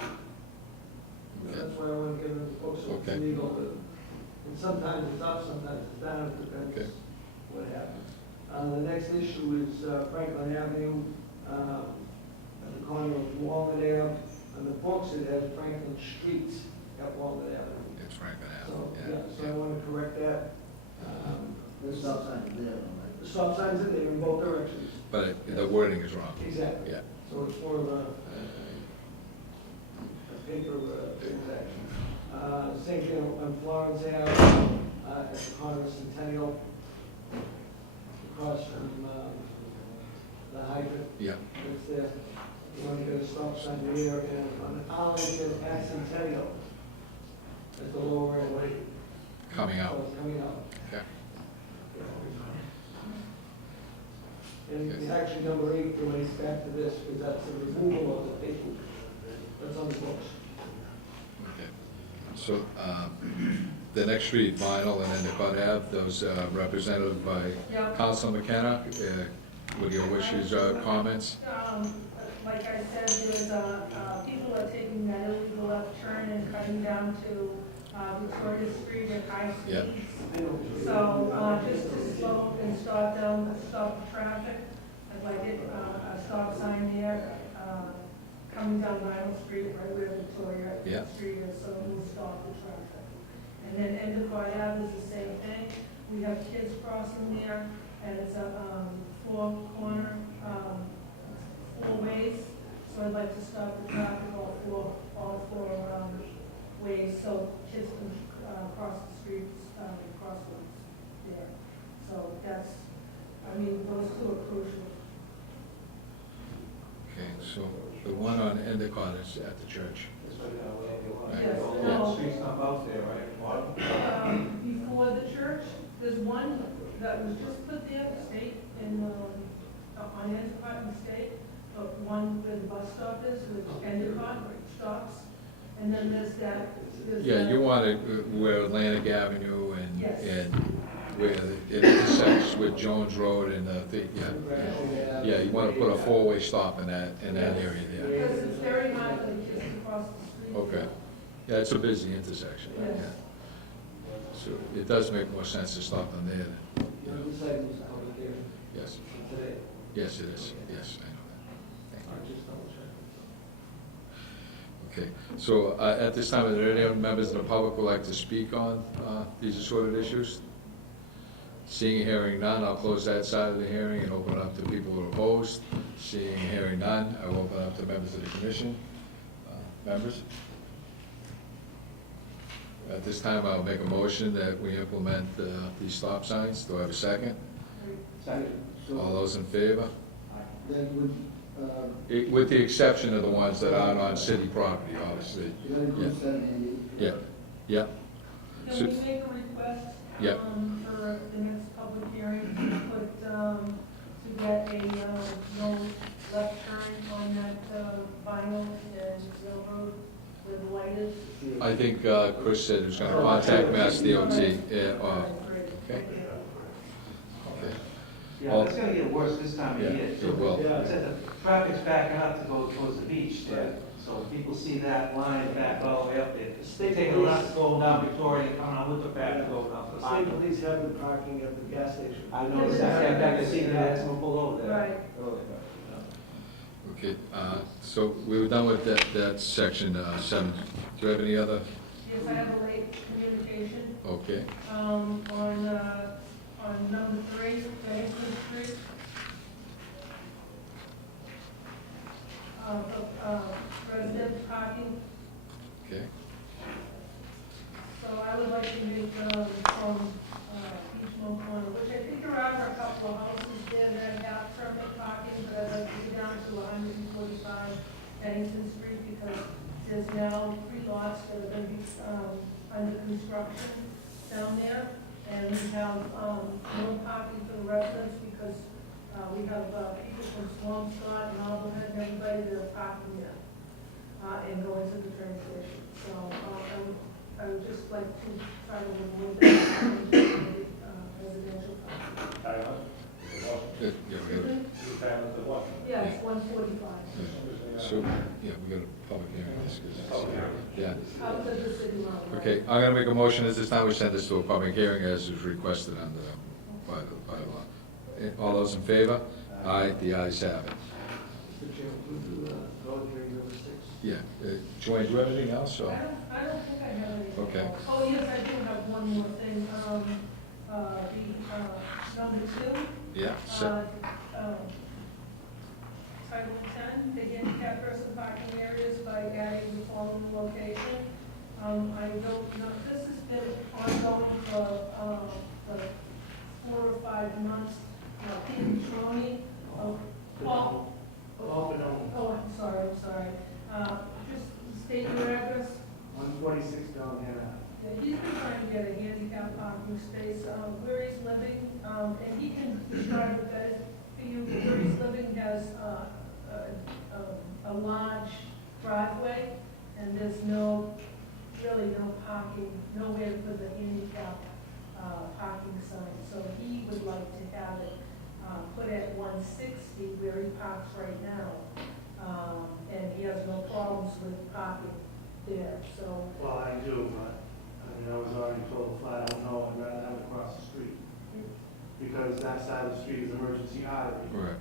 Okay. that's why I want to get it in the books, so it's Okay. legal, but, and sometimes it's up, sometimes it's down, it Okay. depends what happens. The next issue is Franklin Avenue, at the corner of Walnut Ave. On the books, it has Franklin Street at Walnut Avenue. it's Franklin So, Ave, yeah, so I want to correct that. The stop sign is there, right? The stop signs in there in both directions. But the wording is wrong. Exactly. Yeah, So it's more of a, same thing on Florence Ave, at the corner of Centennial, across from, the hydrant. Yeah, It's there. You want to get a stop sign there, and on the Arlington at Centennial, at the lower end, right? coming out. So it's coming out. Okay. And actually, number 8 relates back to this, because that's the removal of the paper. That's on the books. Okay. So, the next street, Vinyl and Endicott Ave, those represented by Yeah. Council McKenna, with your wishes, comments? Like I said, there's, people are taking that illegal left turn and cutting down to, Victoria Street at high Yeah. speeds. So, just to slow and stop the traffic, I'd like it, a stop sign there, coming down Vinyl Street, right where Victoria Yeah. Street is, so it will stop the traffic. And then Endicott Ave is the same thing. We have kids crossing there, and it's a, four ways. So I'd like to stop the traffic all four ways, so kids can, cross the streets, crosswalks there. So that's, I mean, those two are crucial. Okay, so the one on Endicott is at the church. Right. Yes, Yeah. no. Streets not out there, right? Before the church, there's one that was just put there, state, in, on Endicott and State, but one where the bus stop is, which Endicott stops, and then there's that. Yeah, you want it where Atlantic Avenue and, Yes. and where it intersects with Jones Road and yeah. Yeah, you want to put a four-way stop in that area there. Because it's very hard for the kids to cross the street. Okay. Yeah, it's a busy intersection, Yes. yeah. So it does make more sense to stop them there than, you know. This item is public hearing Yes, today. yes, it is, yes, I know that. I'll just double check. Okay, so at this time, are there any other members of the public who would like to speak on these assorted issues? Seeing and hearing none, I'll close that side of the hearing and open it up to people who are opposed. Seeing and hearing none, I will open it up to members of the commission. Members? At this time, I'll make a motion that we implement these stop signs. Do I have a second? Second. All those in favor? Then would, With the exception of the ones that aren't on city property, obviously. that include 7 and 8? Yeah, yeah. Can we make a request? Yeah. For the next public hearing, to put, to get a, no left turn on that, Vinyl and Railroad where the light is? I think Chris said he was gonna contact Mass DOT. Great. Okay. Okay. Yeah, it's gonna get worse this time of Yeah, year. it will. It's at the traffic's backing up to go towards the beach there, so people see that line back all the way up there. They take a left going down Victoria and coming on with the back to go down The the state line. police have been parking at the gas station. I noticed that, I can see that, someone pulled over there. Right. Okay, so we were done with that section 7. Do you have any other? Yes, I have a late communication, Okay, on number 3, Bennington Street. Resident parking. okay, So I would like to make, from, Beachmont Corner, which I think there are a couple of houses there that have permit parking, but I'd like to go down to 145 Bennington Street, because there's now 3 lots that are gonna be, under construction down there, and we have, no parking for the residents, because, we have, people from Swampscott and Marblehead and everybody that are parking there, and going to the train station. So, I would just like to try to avoid that, residential parking. good, yeah, we got Yeah, it's 145. so, yeah, we got a public hearing, this, 'cause it's, yeah. Out of the city line. Okay, I'm gonna make a motion at this time, we send this to a public hearing as is requested under the bylaw. All those in favor? Aye, the ayes have it. Mr. Chairman, we'll do, public hearing number 6. Yeah, Joanne, do you have anything else, I or? don't think I have anything. Okay. else. Oh, yes, I do have one more thing. Number 2. Yeah, Title 10, the handicap person parking areas by adding the following location. I don't know, this has been ongoing for 4 or 5 months. Peter Troni, Paul. Oh, I'm sorry. Just state your address. 146 down here. Yeah, he's been trying to get a handicap parking space, where he's living, and he can describe it better for you. Where he's living has, a large driveway, and there's really no parking, nowhere for the handicap, parking sign. So he would like to have it, put at 160 where he parks right now. And he has no problems with parking there, so. Well, I do, but, I was already told flat, I don't know, I'd rather have it across the street. Because that side of the street is emergency artery. Correct.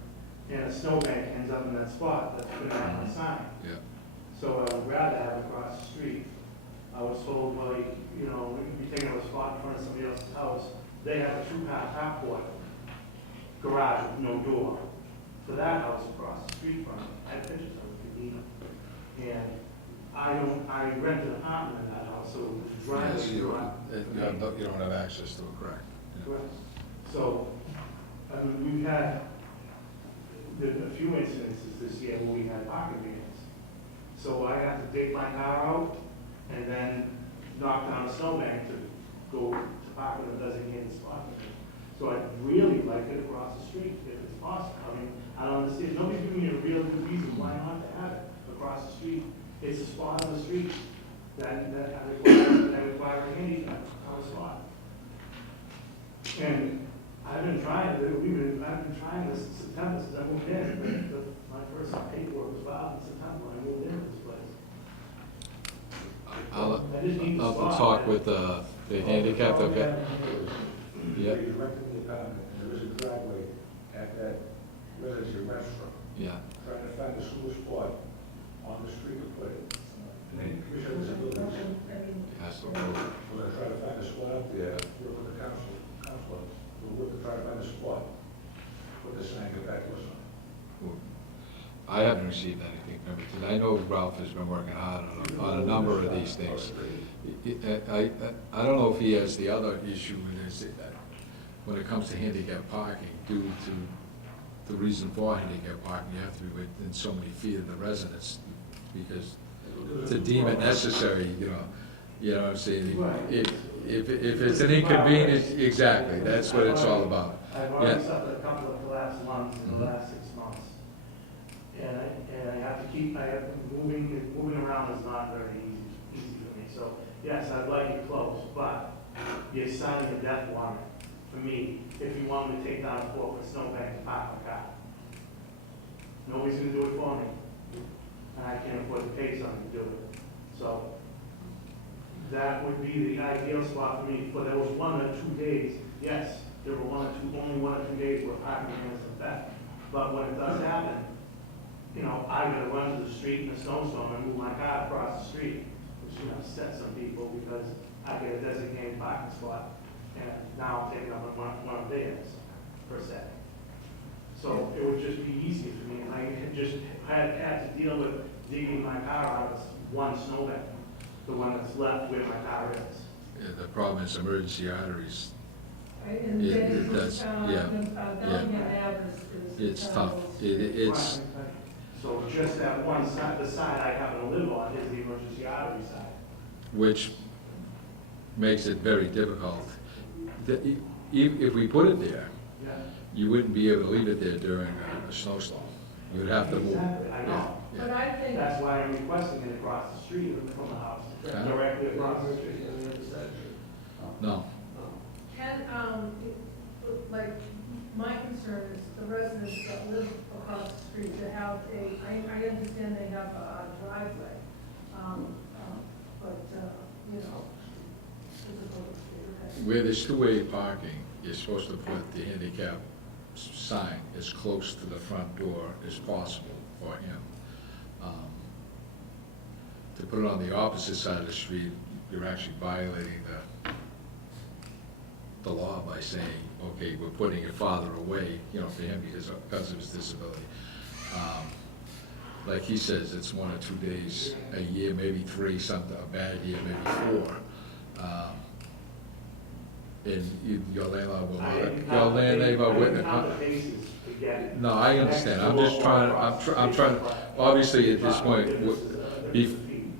And a snowbank ends up in that spot, that's been on the sign. Yeah. So I would rather have it across the street. I was told, well, we'd be taking up a spot in front of somebody else's house. They have a 2-car carport garage with no door. For that house across the street from it, I had pictures of it, if you need them. And I rent an apartment in that house, so the driveway Yes, is you not. don't have access to it, correct? Yeah. Correct. So, we've had a few incidences this year where we had parking bans. So I have to dig my car out and then knock down a snowbank to go to park in a designated spot. So I'd really like it across the street if it's possible. I mean, I don't understand, nobody's giving me a real good reason why not to have it across the street. It's a spot on the street that require a handicap on the spot. And I've been trying this since September, since I moved in. My first paperwork was filed in September when I moved into this place. I just need the I'll spot. talk with the handicap, okay? Yeah. He's renting the apartment, and there is a driveway at that residential restaurant, Yeah. trying to find a school spot on the street to put it. And then Commission on Disabilities, Has to approve. we're gonna try to find a spot out there, work with the council, we'll work to try to find a spot, put the sign, get back to us on. I haven't received anything from it, because I know Ralph has been working hard on a number of these things. I don't know if he has the other issue with this, that when it comes to handicap parking, due to the reason for handicap parking, you have to be within so many feet of the residents, because to deem it necessary, you know what I'm saying? If it's an inconvenience, exactly, that's what it's all about. I've Yeah. already suffered a couple of collapsed lungs in the last 6 months. And I have to keep, moving around is not very easy for me. So, yes, I'd like it close, but you're signing a death warrant for me if you want me to take down a 4-foot snowbank to park my car. Nobody's gonna do it for me, and I can't afford to pay someone to do it. So, that would be the ideal spot for me. For there was 1 or 2 days, yes, there were only 1 or 2 days where parking was in effect. But when it does happen, I gotta run to the street in a snowstorm and move my car across the street, which, upsets some people because I get a designated parking spot, and now I'm taking up one of theirs, per se. So it would just be easier for me, and I had just had to deal with digging my car out of one snowbank, the one that's left where my car is. Yeah, the problem is emergency arteries. And Yeah, then that's- Bellingham Ave is. It's tough. It's, Right. So just that one side, the side I happen to live on is the emergency artery side. which makes it very difficult. If we put it there, Yeah. you wouldn't be able to leave it there during a snowstorm. You would have to move. Exactly, I know. But I think, That's why I'm requesting it across the street from the house, Okay. directly across the street. No, like, my concern is the residents that live across the street that have I understand they have a driveway, but, where there's two-way parking, you're supposed to put the handicap sign as close to the front door as possible for him. To put it on the opposite side of the street, you're actually violating the law by saying, okay, we're putting it farther away, for him because of his disability. like he says, it's 1 or 2 days a year, maybe 3, something, a bad year, maybe 4. And your landlord will, your landlord will. No, I understand, I'm just trying, I'm trying, obviously, at this point,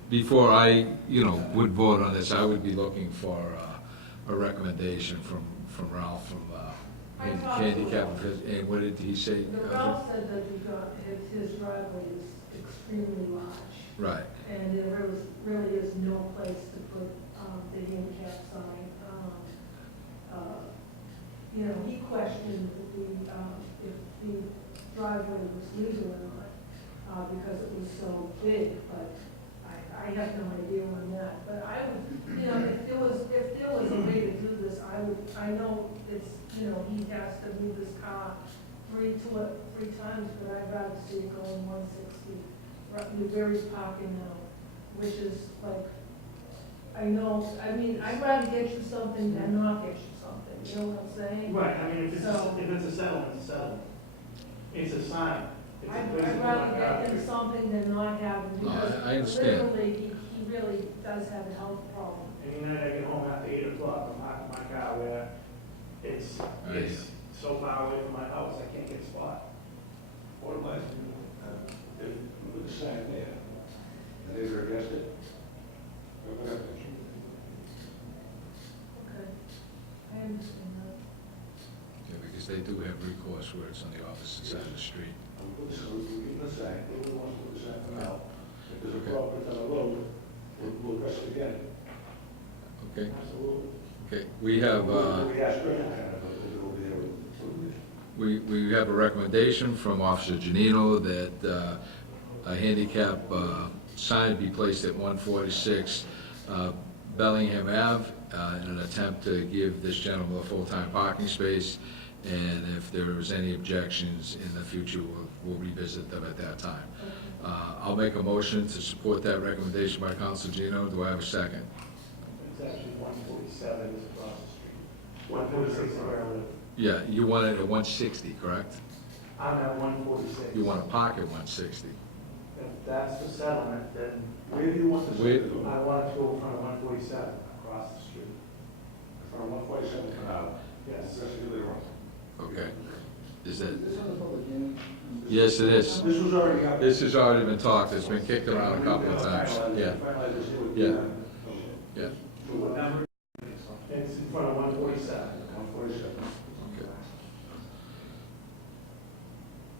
before I, would vote on this, I would be looking for a recommendation from Ralph, from handicap, and what did he say? Ralph said that his driveway is extremely large. Right, And there really is no place to put the handicap sign. He questioned if the driveway was legal or not, because it was so big, but I have no idea on that. But I would, if there was a way to do this, I know it's, he has to move his car three times, but I'd rather see it going 160. Revere's parking now, which is like, I'd rather get you something than not get you something, you know what I'm saying? Right, I mean, if So- it's a settlement, it's a settlement. It's a sign. It's a I'd place rather to get him something than not have him, No, because I understand. literally, he really does have a health problem. Any night I get home after 8 o'clock, I'm parking my car where it's so far away from my house, I can't get a spot. What about, if, with the sign there, and they were against it, what happens? Okay, I understand that. yeah, because they do have recourse where it's on the opposite side of the street. We keep the sign, we want to put the sign for now. If there's a Okay. problem on the road, we'll address it again. Okay, Absolutely. okay, we have, We asked Greg, but we'll be there with. we have a recommendation from Officer Janino that a handicap sign be placed at 146 Bellingham Ave in an attempt to give this gentleman a full-time parking space. And if there is any objections in the future, we'll revisit them at that time. I'll make a motion to support that recommendation by Council Gino. Do I have a second? It's actually 147 is across the street. 146 is where I live. Yeah, you want it at 160, correct? I'm at 146. You want to park at 160. If that's the settlement, then Where do you want the Wait. sign to go? I want it to go in front of 147 across the street. From 147 for now. Yes. That's really wrong. Okay. Is that, Is this on the public hearing? yes, it is. This was already up. This has already been talked, it's been kicked around a couple of times. Yeah, Finalize this here with. Yeah. yeah, What number? It's in front of 147. 147.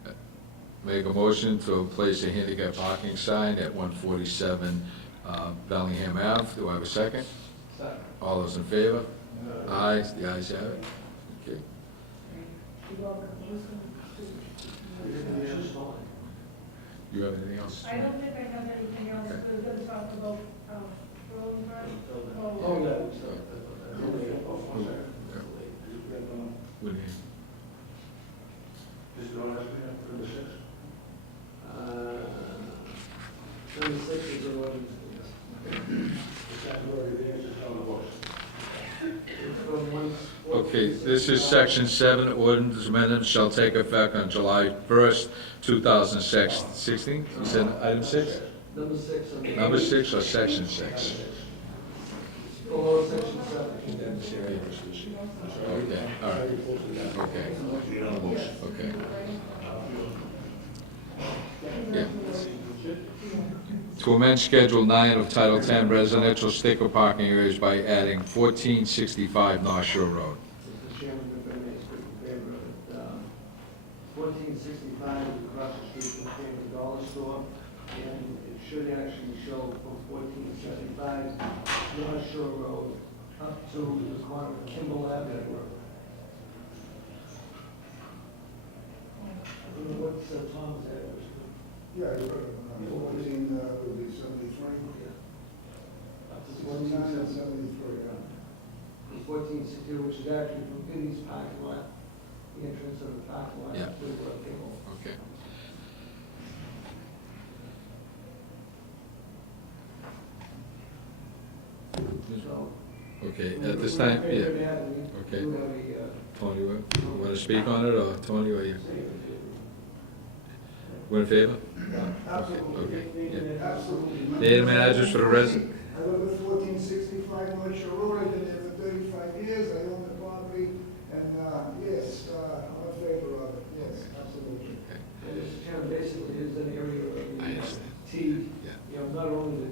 okay. Make a motion to place a handicap parking sign at 147 Bellingham Ave. Do I have a second? Second. All those in favor? Aye, the ayes have it. Okay. You're welcome. You have anything else? I don't think I have anything else, we're gonna talk about, Roland Road. Oh, yeah. What do you- This is the one that's been up for the six. Number 6 is the one. The sign's already there, it's just on the books. It's from 146. Okay, this is section 7, ordinance amendments shall take effect on July 1st, 2016. You said item 6? Number 6. on the- Number 6 or section 6? Below section 7. Okay, all right. Okay, okay. Yeah. To amend Schedule 9 of Title 10 residential sticker parking areas by adding 1465 North Shore Road. Mr. Chairman, if I may speak in favor of it. 1465 is across the street from Family Dollar Store, and it should actually show from 1475 North Shore Road up to the corner of Kimball Avenue Road. I don't know what's Tom's address. Yeah, you're right. 14, would be 73. Up to 49 and 1473. 73, yeah. 1462, which is actually from Vinnie's parking lot, the entrance of the parking lot Yeah. to Kimball. Okay. So. Okay, at this time, yeah. Okay. Tony, you want to speak on it, or Tony, or you? We're in favor? Absolutely. Okay, Absolutely. Name and address for the resident? I live at 1465 North Shore Road, I've been there for 35 years, I own the property, and, yes, I'm in favor of it, yes, absolutely. And Mr. Chairman, basically, it is an area of I understand. T, Yeah. you know, not only the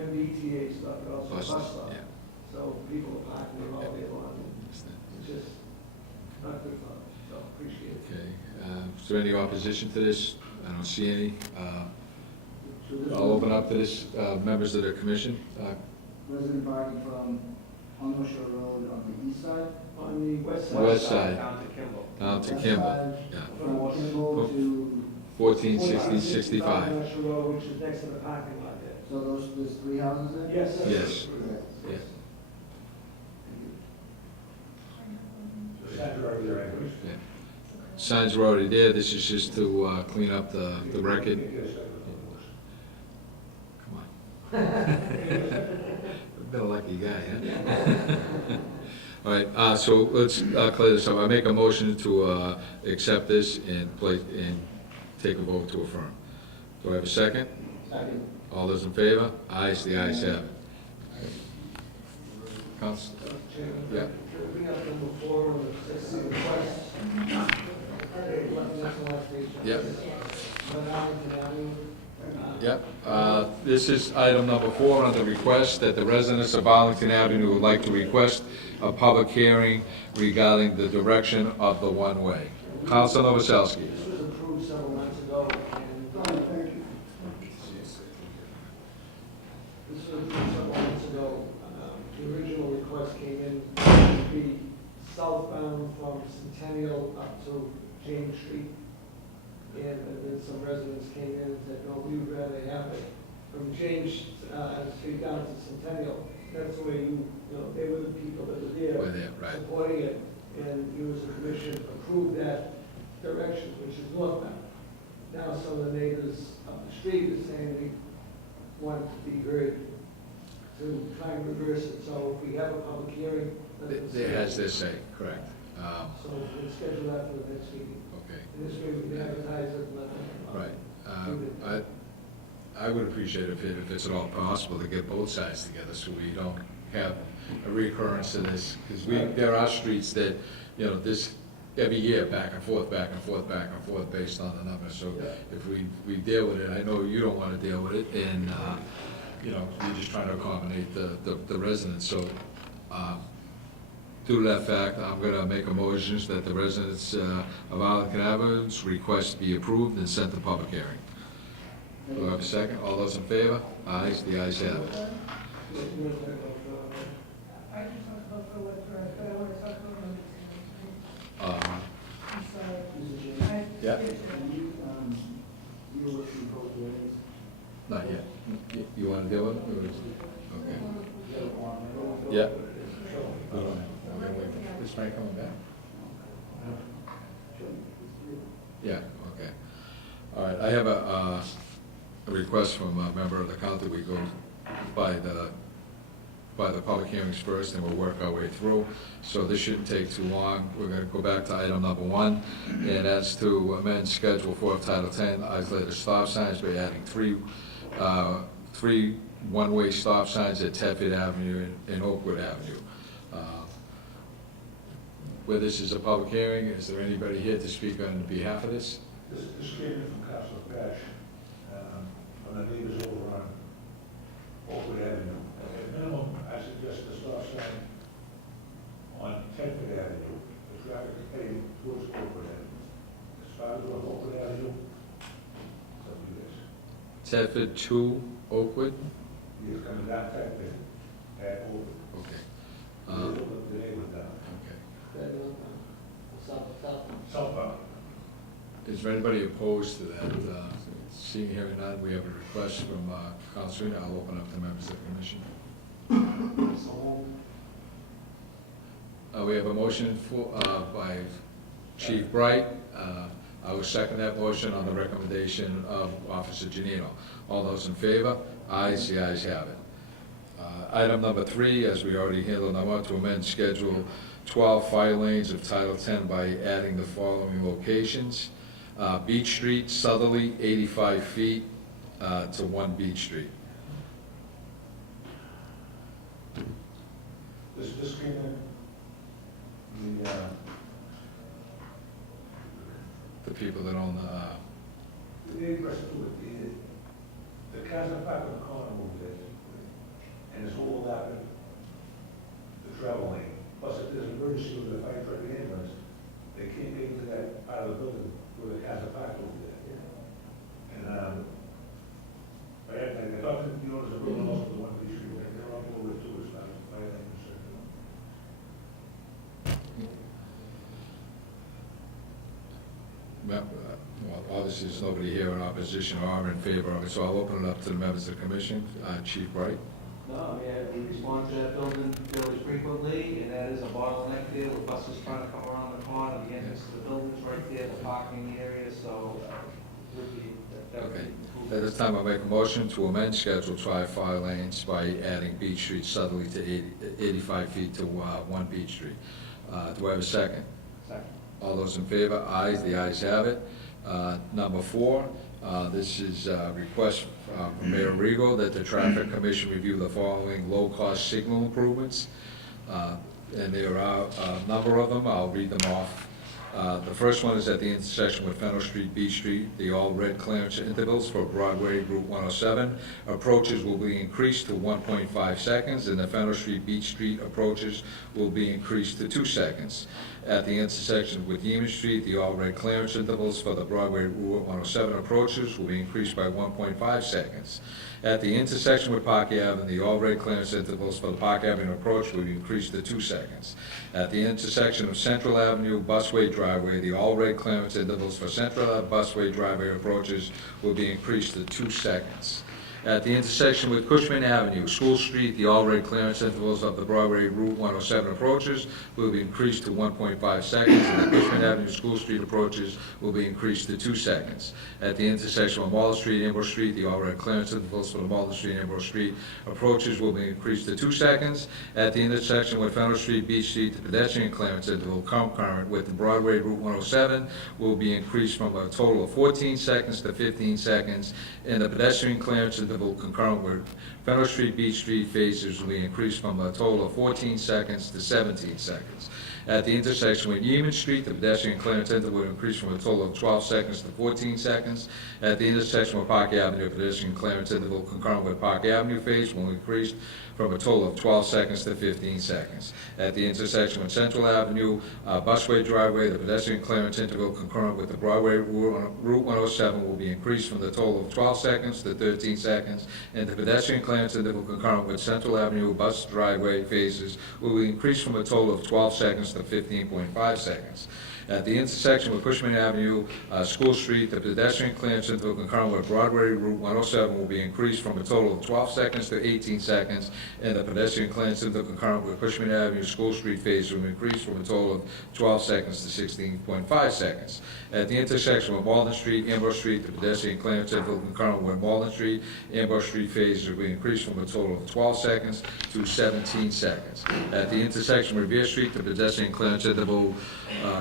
MBTA stuff, but also bus stop. Yeah. So people are parking there all day long. Understand. It's just not good fun, so appreciate it. Okay, is there any opposition to this? I don't see any. So this I'll open up to this, members of the commission. resident parking from on North Shore Road on the east side. On the west side. West side, Down to Kimball. down to West Kimball, side, yeah. From Kimball to, 1465. North Shore Road, which is next to the parking lot there. so there's 3 houses there? Yes, sir. Yes. Yeah. Signs are already there anyways. Yeah. Signs were already there, this is just to clean up the record. Come on. Been a lucky guy, huh? All right, so let's clear this up. I make a motion to accept this and take a vote to affirm. Do I have a second? Second. All those in favor? Ayes, the ayes have it. Counsel? Chairman, Yeah. can we bring up number 4 on the citizen request? Okay, that's the last page. Yep. But Arlington Avenue. Yep, this is item number 4 on the request that the residents of Arlington Avenue would like to request a public hearing regarding the direction of the one-way. Counsel Novoselsky. This was approved several months ago, and Thank you. this was approved several months ago. The original request came in to be southbound from Centennial up to James Street. And then some residents came in and said, no, we would rather have it from James Street down to Centennial. That's the way you know, they were the people that were there. Were there, right. Supporting it, and you as a commission approved that direction, which is northbound. Now some of the neighbors up the street are saying they want it to be heard to try and reverse it. So if we have a public hearing. let us- There has this say, correct. So we'll schedule that for the next meeting. Okay, And this way we can advertise it and let them know. right. I would appreciate if it's at all possible to get both sides together so we don't have a recurrence of this. Because there are streets that, you know, this, every year, back and forth, back and forth, back and forth, based on the numbers. So if we deal with it, I know you don't want to deal with it, and, you know, you're just trying to accommodate the residents. So, due to that fact, I'm going to make a motion that the residents of Arlington Avenue's request be approved and sent to public hearing. Do I have a second? All those in favor? Ayes, the ayes have it. I just talked about the wet drive, but I want to talk about Uh, I'm sorry. Mr. Chairman, Yeah. can you, deal with the proposed variance? Not yet. You want to deal with it? Or is- Okay. Yeah. Hold on. I'm gonna wait. Is Frank coming back? Yeah, okay. All right, I have a request from a member of the council. We go by the public hearings first, and we'll work our way through. So this shouldn't take too long. We're gonna go back to item number 1, and that's to amend Schedule 4 of Title 10, isolated stop signs by adding three one-way stop signs at Tedford Avenue and Oakwood Avenue. Where this is a public hearing, is there anybody here to speak on behalf of this? This came in from Councilor Patch, from the neighbors over on Oakwood Avenue. At minimum, I suggest a stop sign on Tedford Avenue, the traffic is heading towards Oakwood Avenue. As far as on Oakwood Avenue, so do this. Tedford to Oakwood? He's coming down Tedford at Oakwood. Okay. The neighbor down. Okay. Southbound. Is there anybody opposed to that? Seeing here or not, we have a request from Councilor. I'll open up to members of the commission. We have a motion by Chief Bright. I will second that motion on the recommendation of Officer Janino. All those in favor? Ayes, the ayes have it. Item number 3, as we already handled, I want to amend Schedule 12 fire lanes of Title 10 by adding the following locations. Beach Street, southerly, 85 feet to 1 Beach Street. This came in, The people that own the address to it, the cars are parked on the corner over there, and it's overlapping the travel lane. Plus, if there's an emergency with a fire truck and ambulance, they can't get into that part of the building where the cars are parked over there. And, I thought that, you know, there's a building also the one Beach Street, they're all over it too, as far as the fire lane is concerned. well, obviously, there's nobody here in opposition or in favor of it, so I'll open it up to the members of the commission. Chief Bright? No, I mean, we respond to that building fairly frequently, and that is a bottleneck there, with buses trying to come around the corner, the entrance to the building's right there, the parking area, so would be, that would be. Okay. At this time, I'll make a motion to amend Schedule 5 fire lanes by adding Beach Street southerly to 85 feet to 1 Beach Street. Do I have a second? Second. All those in favor? Aye, the ayes have it. Number 4, this is a request from Mayor Rego that the Traffic Commission review the following low-cost signal improvements. And there are a number of them. I'll read them off. The first one is at the intersection with Fennel Street, Beach Street. The all-red clearance intervals for Broadway Route 107 approaches will be increased to 1.5 seconds, and the Fennel Street, Beach Street approaches will be increased to 2 seconds. At the intersection with Yeaman Street, the all-red clearance intervals for the Broadway Route 107 approaches will be increased by 1.5 seconds. At the intersection with Park Avenue, the all-red clearance intervals for the Park Avenue approach will be increased to 2 seconds. At the intersection of Central Avenue Busway Driveway, the all-red clearance intervals for Central Ave Busway Driveway approaches will be increased to 2 seconds. At the intersection with Cushman Avenue, School Street, the all-red clearance intervals of the Broadway Route 107 approaches will be increased to 1.5 seconds, and the Cushman Avenue School Street approaches will be increased to 2 seconds. At the intersection with Malden Street, Ambrose Street, the all-red clearance intervals for the Malden Street, Ambrose Street approaches will be increased to 2 seconds. At the intersection with Fennel Street, Beach Street, the pedestrian clearance interval concurrent with the Broadway Route 107 will be increased from a total of 14 seconds to 15 seconds, and the pedestrian clearance interval concurrent with Fennel Street, Beach Street phases will be increased from a total of 14 seconds to 17 seconds. At the intersection with Yeaman Street, the pedestrian clearance interval will increase from a total of 12 seconds to 14 seconds. At the intersection with Park Avenue, the pedestrian clearance interval concurrent with Park Avenue phase will increase from a total of 12 seconds to 15 seconds. At the intersection with Central Avenue Busway Driveway, the pedestrian clearance interval concurrent with the Broadway Route 107 will be increased from the total of 12 seconds to 13 seconds, and the pedestrian clearance interval concurrent with Central Avenue Bus Driveway phases will be increased from a total of 12 seconds to 15.5 seconds. At the intersection with Cushman Avenue, School Street, the pedestrian clearance interval concurrent with Broadway Route 107 will be increased from a total of 12 seconds to 18 seconds, and the pedestrian clearance interval concurrent with Cushman Avenue, School Street phase will increase from a total of 12 seconds to 16.5 seconds. At the intersection with Malden Street, Ambrose Street, the pedestrian clearance interval concurrent with Malden Street, Ambrose Street phase will be increased from a total of 12 seconds to 17 seconds. At the intersection with Revere Street, the pedestrian clearance interval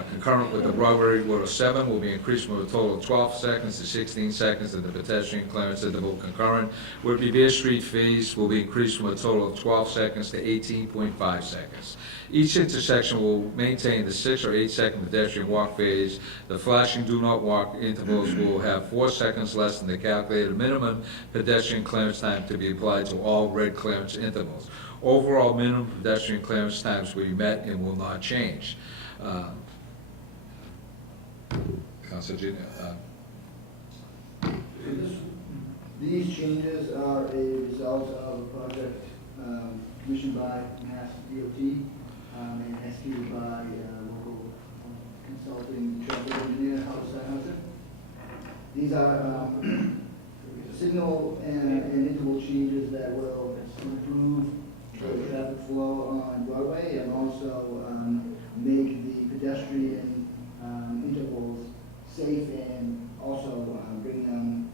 concurrent with the Broadway Route 7 will be increased from a total of 12 seconds to 16 seconds, and the pedestrian clearance interval concurrent with Revere Street phase will be increased from a total of 12 seconds to 18.5 seconds. Each intersection will maintain the 6 or 8 second pedestrian walk phase. The flashing do not walk intervals will have 4 seconds less than the calculated minimum pedestrian clearance time to be applied to all red clearance intervals. Overall minimum pedestrian clearance times will be met and will not change. Councilor Junior, These changes are a result of a project commissioned by Mass DOT and executed by local consulting traffic engineer, Hudson. These are signal and interval changes that will improve the traffic flow on Broadway and also make the pedestrian intervals safe and also bring them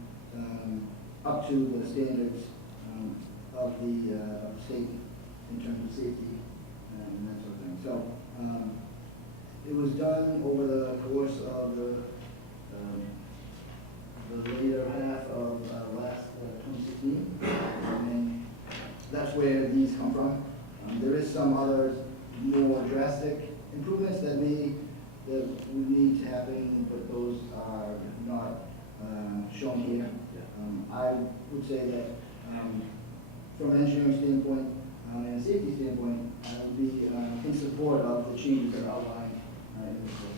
up to the standards of the state in terms of safety and that sort of thing. So it was done over the course of the the later half of last 2016, and that's where these come from. There is some other more drastic improvements that would need to happen, but those are not shown here. I would say that from an engineering standpoint and a safety standpoint, I would be in support of the changes that are outlined in the code.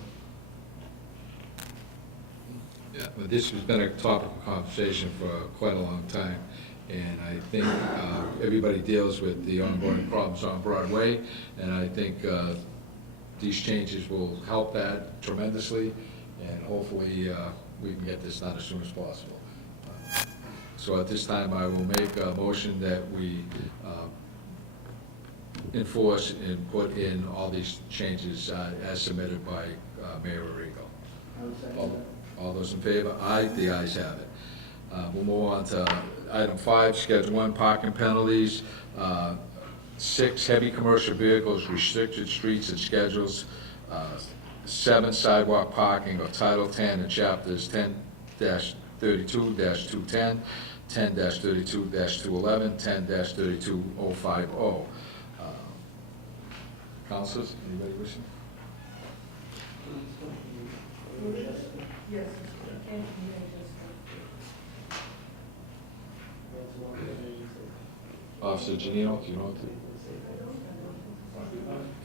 Yeah, but this has been a topic of conversation for quite a long time, and I think everybody deals with the ongoing problems on Broadway, and I think these changes will help that tremendously, and hopefully we can get this done as soon as possible. So at this time, I will make a motion that we enforce and put in all these changes as submitted by Mayor Arrigo. I would second All- that. All those in favor? Aye, the ayes have it. We'll move on to item 5, Schedule 1, parking penalties. 6, heavy commercial vehicles, restricted streets and schedules. 7, sidewalk parking of Title 10 and Chapters 10-32-210, 10-32-211, 10-32050. Councilors, anybody wishing? Yes, and, Officer Janino, do you know what to?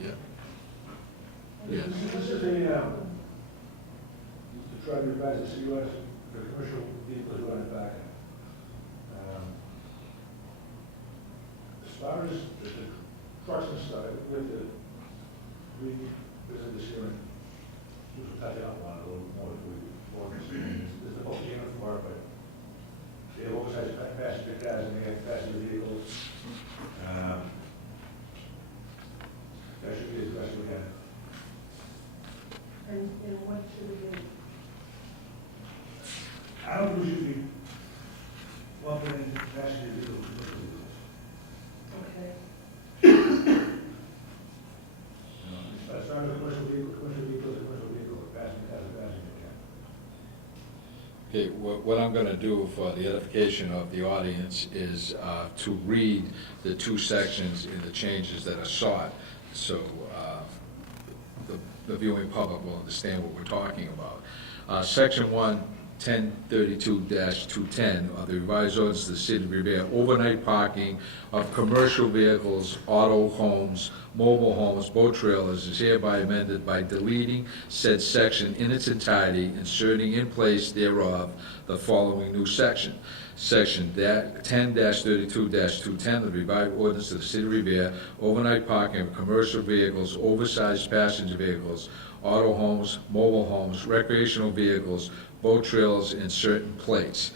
Yeah. Yeah. This is to try to revise the CUS, the commercial vehicles running back. As far as the trucks and stuff, with the, visit this hearing, we should touch up on it a little more if we, there's the focus unit for it, but they have oversized passenger cars and they have passenger vehicles. That should be addressed again. and what should we do? I don't think we should be welcoming passenger vehicles. Okay. As far as a commercial vehicle, passenger cars, passenger car. Okay, what I'm going to do for the edification of the audience is to read the 2 sections in the changes that are sought, so the viewing public will understand what we're talking about. Section 1, 1032-210 of the revised ordinance of the City of Revere, overnight parking of commercial vehicles, auto homes, mobile homes, boat trailers is hereby amended by deleting said section in its entirety, inserting in place thereof the following new section. Section 10-32-210 of the revised ordinance of the City of Revere, overnight parking of commercial vehicles, oversized passenger vehicles, auto homes, mobile homes, recreational vehicles, boat trailers, and certain plates.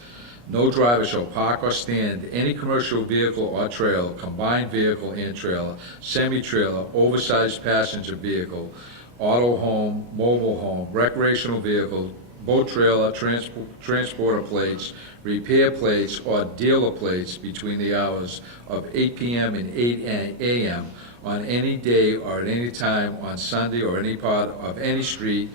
No driver shall park or stand any commercial vehicle or trailer, combined vehicle and trailer, semi-trailer, oversized passenger vehicle, auto home, mobile home, recreational vehicle, boat trailer, transporter plates, repair plates, or dealer plates between the hours of 8 p.m. and 8 a.m. on any day or at any time on Sunday or any part of any street,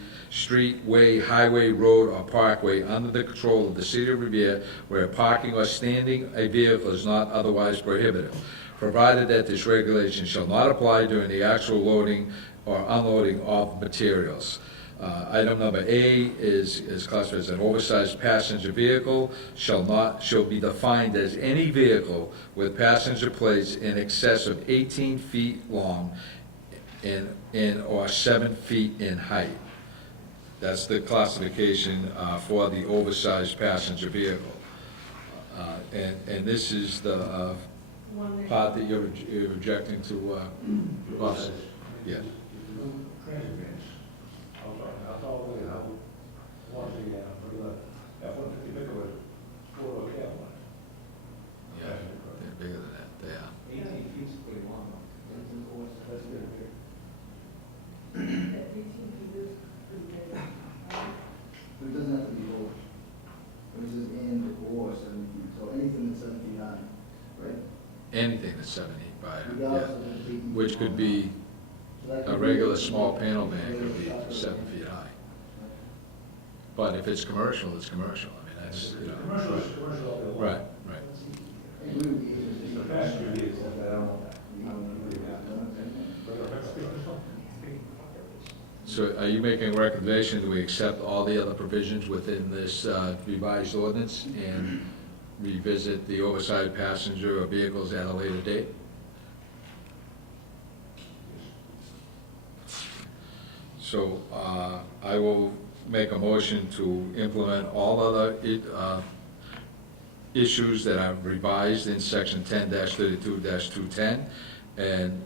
way, highway, road, or parkway under the control of the City of Revere where parking or standing a vehicle is not otherwise prohibited, provided that this regulation shall not apply during the actual loading or unloading of materials. Item number A is classified as an oversized passenger vehicle, shall be defined as any vehicle with passenger plates in excess of 18 feet long or 7 feet in height. That's the classification for the oversized passenger vehicle. And this is the part that you're objecting to, Officer? Yeah. Transit vans. I'll tell you how, one the, regular F-150 pickup was 4-door cab one. Yeah, they're bigger than that, they are. 18 feet's pretty long. That's good. At 18 feet is pretty big. But it doesn't have to be over. It says and or 7 feet, so anything that's 7 feet high, right? Anything that's 7 feet by, Regardless yeah, of if it's 18 feet which could long. be, So that a could be- regular small panel van could be 7 feet high. But if it's commercial, it's commercial, I mean, that's, you know. Commercial is commercial all day long. Right, right. I agree with you. It's the passenger vehicles that I don't agree with. So are you making a recommendation that we accept all the other provisions within this revised ordinance and revisit the oversized passenger or vehicles at a later date? So I will make a motion to implement all other issues that are revised in section 10-32-210 and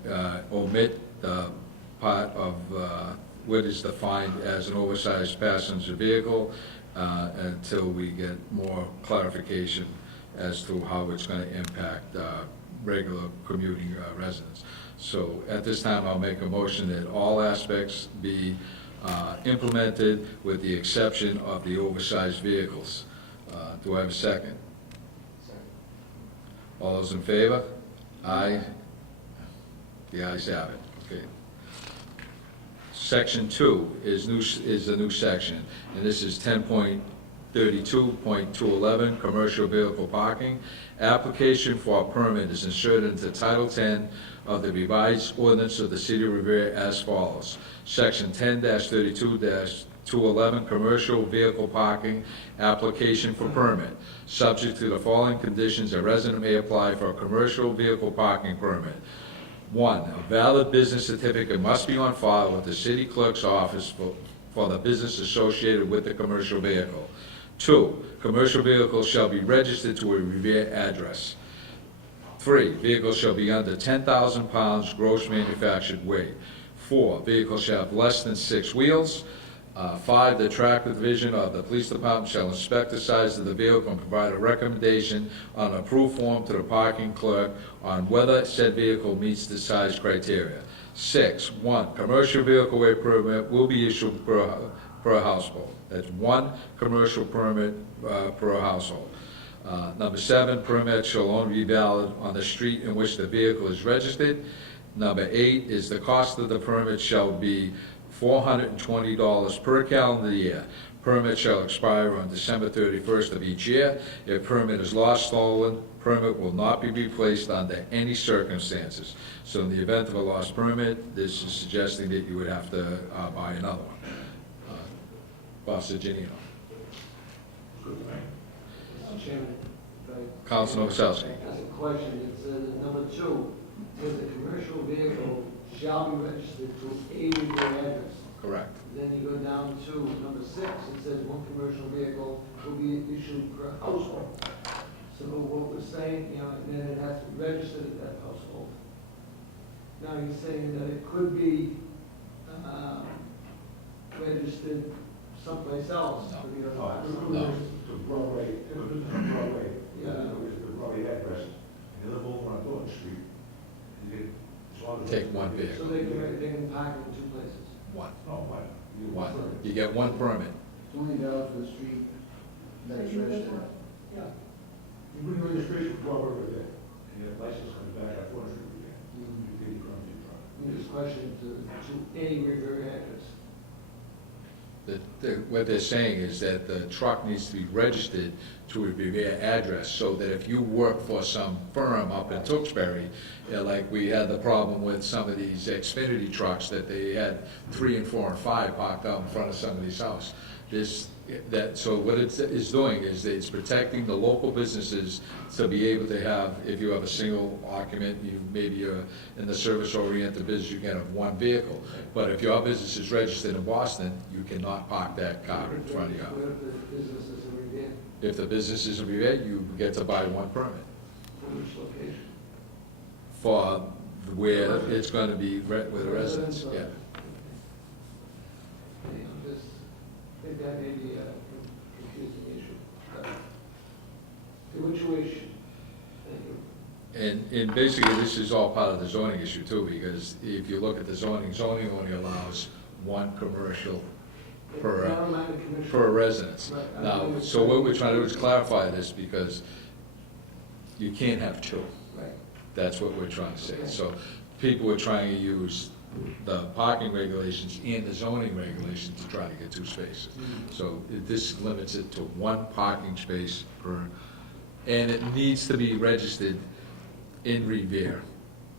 omit the part of what is defined as an oversized passenger vehicle until we get more clarification as to how it's going to impact regular commuting residents. So at this time, I'll make a motion that all aspects be implemented with the exception of the oversized vehicles. Do I have a second? All those in favor? Aye. The ayes have it. Okay. Section 2 is a new section, and this is 10.32.211, commercial vehicle parking. Application for a permit is inserted into Title 10 of the revised ordinance of the City of Revere as follows. Section 10-32-211, commercial vehicle parking, application for permit. Subject to the following conditions, a resident may apply for a commercial vehicle parking permit. 1, a valid business certificate must be on file with the city clerk's office for the business associated with the commercial vehicle. 2, commercial vehicles shall be registered to a Revere address. 3, vehicles shall be under 10,000 pounds gross manufactured weight. 4, vehicles shall have less than 6 wheels. 5, the traffic division of the police department shall inspect the size of the vehicle and provide a recommendation on an approved form to the parking clerk on whether said vehicle meets the size criteria. 6, 1, commercial vehicle weight permit will be issued per household. That's 1 commercial permit per household. Number 7, permit shall only be valid on the street in which the vehicle is registered. Number 8 is the cost of the permit shall be $420 per calendar year. Permit shall expire on December 31st of each year. If permit is lost, stolen, permit will not be replaced under any circumstances. So in the event of a lost permit, this is suggesting that you would have to buy another one. Officer Giannino. Good, right? Mr. Chairman, if I- Councilman Novoselsky. That's a question. It says, number 2, says the commercial vehicle shall be registered to a Revere address. Correct. Then you go down to number 6, it says 1 commercial vehicle will be issued per household. So what we're saying, you know, and then it has to be registered at that household. Now you're saying that it could be registered someplace else. No. Could be a- No. To Broadway, to Broadway, Yeah. to Broadway address, and you live over on Thornton Street, you get, as long as. Take 1 So vehicle. they can park in 2 places. 1. No, what? You- 1. You get 1 permit. It's only valid for the street that's registered. Yeah. You bring registration for Broadway right there, and your license comes back at 400 again. You take your permit, you drive. This question to any Revere address. What they're saying is that the truck needs to be registered to a Revere address, so that if you work for some firm up in Tewksbury, like we had the problem with some of these Xfinity trucks, that they had 3 and 4 and 5 parked out in front of somebody's house. So what it is doing is it's protecting the local businesses to be able to have, if you have a single occupant, maybe you're in the service-oriented business, you can have 1 vehicle. But if your business is registered in Boston, you cannot park that car in front of you. What if the business is in Revere? If the business is in Revere, you get to buy 1 permit For which location? for where it's going to be with the residents, yeah. I think that may be a confusing issue. To which wish? Thank you. And basically, this is all part of the zoning issue too, because if you look at the zoning only allows 1 commercial per Never mind the commission. per residence. Right. Now, so what we're trying to do is clarify this, because you can't have 2. Right. That's what we're trying to say. So people are trying to use the parking regulations and the zoning regulations to try to get 2 spaces. So this limits it to 1 parking space per, and it needs to be registered in Revere.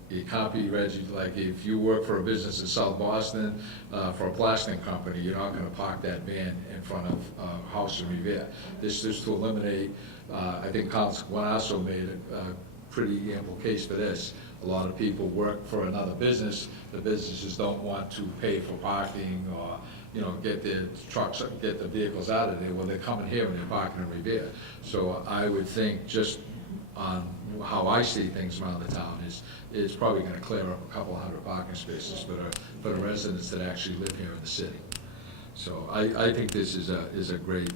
It can't be registered, like if you work for a business in South Boston, for a plastic company, you're not gonna park that van in front of a house in Revere. This is to eliminate, I think Council Guanasso made a pretty ample case for this. A lot of people work for another business, the businesses don't want to pay for parking or, you know, get their trucks, get the vehicles out of there, well, they're coming here and they're parking in Revere. So I would think, just on how I see things around the town, is probably gonna clear up a couple hundred parking spaces for the residents that actually live here in the city. So I think this is a great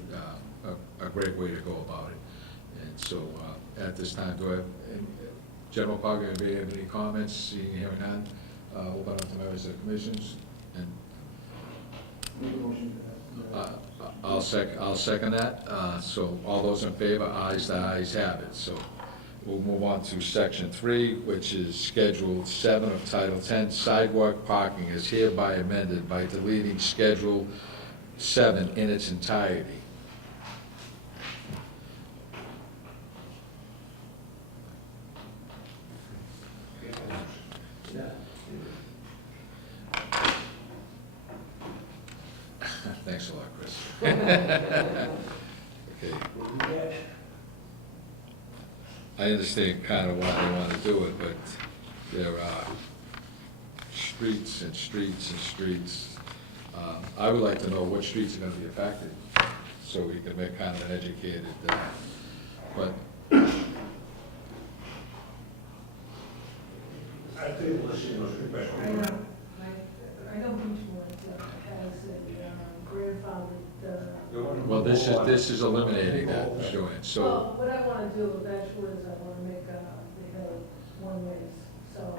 way to go about it. And so, at this time, do I have, General Parker, anybody have any comments? Seeing and hearing none, open up to members of the commissions. And Make a motion for that. I'll second that. So all those in favor, ayes, the ayes have it. So we'll move on to section 3, which is Schedule 7 of Title 10, sidewalk parking is hereby amended by deleting Schedule 7 in its entirety. Thanks a lot, Chris. Okay. I understand kind of why they want to do it, but there are streets and streets and streets. I would like to know what streets are going to be affected, so we can make kind of an educated, but I think we'll see those requests. I know Beechwood has a grandfathered, well, this is eliminating that, doing it, so. well, what I wanna do eventually is I wanna make, the hill one ways, so,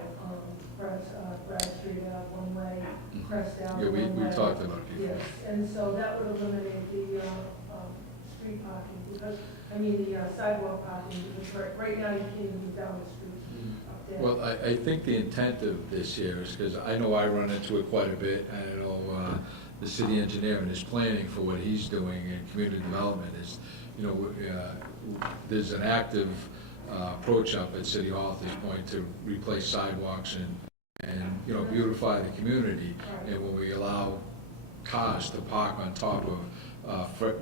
Brad Street out one way, Crest out Yeah, one way. we talked about it before. Yes, and so that would eliminate the, street parking, because, I mean, the sidewalk parking, because right now you can't even get down the street up there. Well, I think the intent of this here is, because I know I run into it quite a bit, and I know the city engineer and his planning for what he's doing in community development is, you know, there's an active approach up at City Hall at this point to replace sidewalks and, you know, beautify the community. And when we allow cars to park on top of,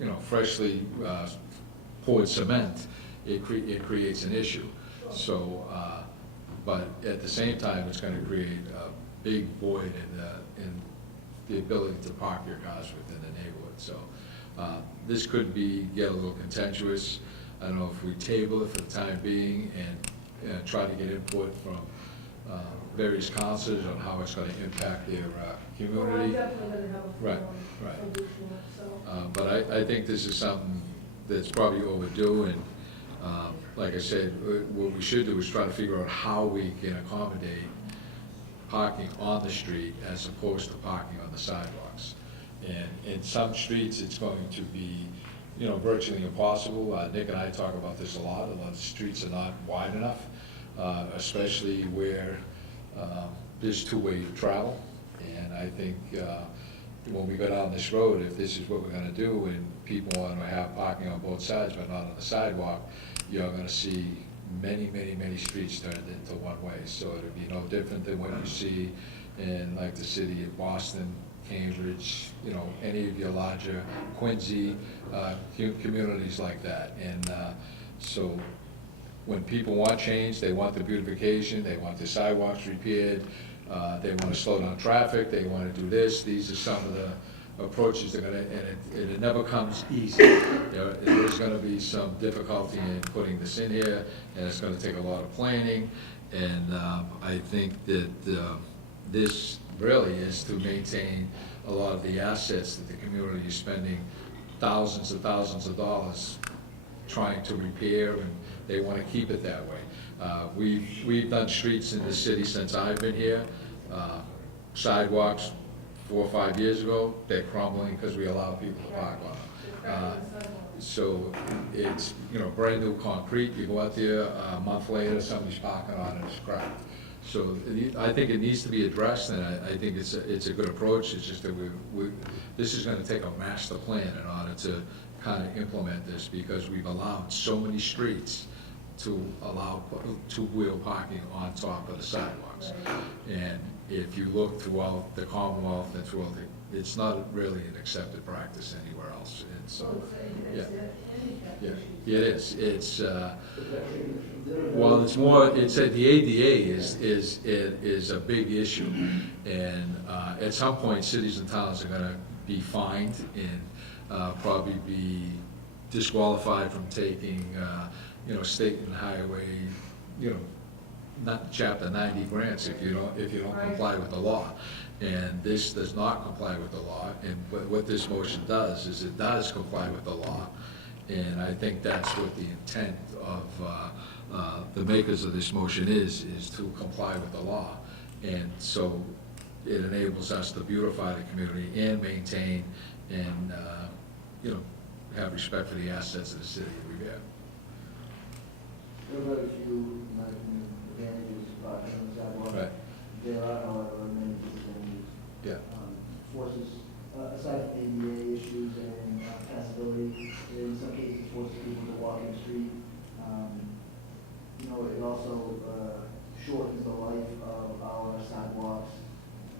you know, freshly poured cement, it creates an issue. So, but at the same time, it's gonna create a big void in the ability to park your cars within the neighborhood. So, this could get a little contentious. I don't know if we table it for the time being and try to get input from various councils on how it's gonna impact their Well, I'm community. definitely gonna have a Right, form right. solution, so. But I think this is something that's probably overdue, and like I said, what we should do is try to figure out how we can accommodate parking on the street as opposed to parking on the sidewalks. And in some streets, it's going to be, you know, virtually impossible. Nick and I talk about this a lot of streets are not wide enough, especially where there's two-way travel. And I think when we go down this road, if this is what we're gonna do, and people want to have parking on both sides but not on the sidewalk, you're gonna see many, many, many streets turned into one-way. So it'll be no different than what you see in like the city of Boston, Cambridge, you know, any of your larger Quincy communities like that. And so when people want change, they want the beautification, they want the sidewalks repaired, they want to slow down traffic, they want to do this. These are some of the approaches they're gonna, and it never comes easy. You know, there's gonna be some difficulty in putting this in here, and it's gonna take a lot of planning. And I think that this really is to maintain a lot of the assets that the community is spending thousands of dollars trying to repair, and they want to keep it that way. We've done streets in the city since I've been here. Sidewalks 4 or 5 years ago, they're crumbling because we allow people to park on them. So it's, you know, brand new concrete, you go out there, a month later, somebody's parking on it, it's cracked. So I think it needs to be addressed, and I think it's a good approach. It's just that this is gonna take a master plan in order to kind of implement this, because we've allowed so many streets to allow two-wheel parking on top of the sidewalks. And if you look throughout the Commonwealth and throughout it's not really an accepted practice anywhere else, and so, yeah. Yeah, it is, it's, well, it's more, it's, the ADA is a big issue, and at some point, cities and towns are gonna be fined and probably be disqualified from taking, state and highway, not chapter 90 grants if you don't comply with the law. And this does not comply with the law, and what this motion does is it does comply with the law. And I think that's what the intent of the makers of this motion is to comply with the law. And so it enables us to beautify the community and maintain and, have respect for the assets of the city of Revere. There are very few, in my opinion, advantages to parking on the sidewalk. Right. There are, however, many disadvantages. Yeah. Forces, aside from ADA issues and passability, in some cases forces people to walk in the street. It also shortens the life of our sidewalks,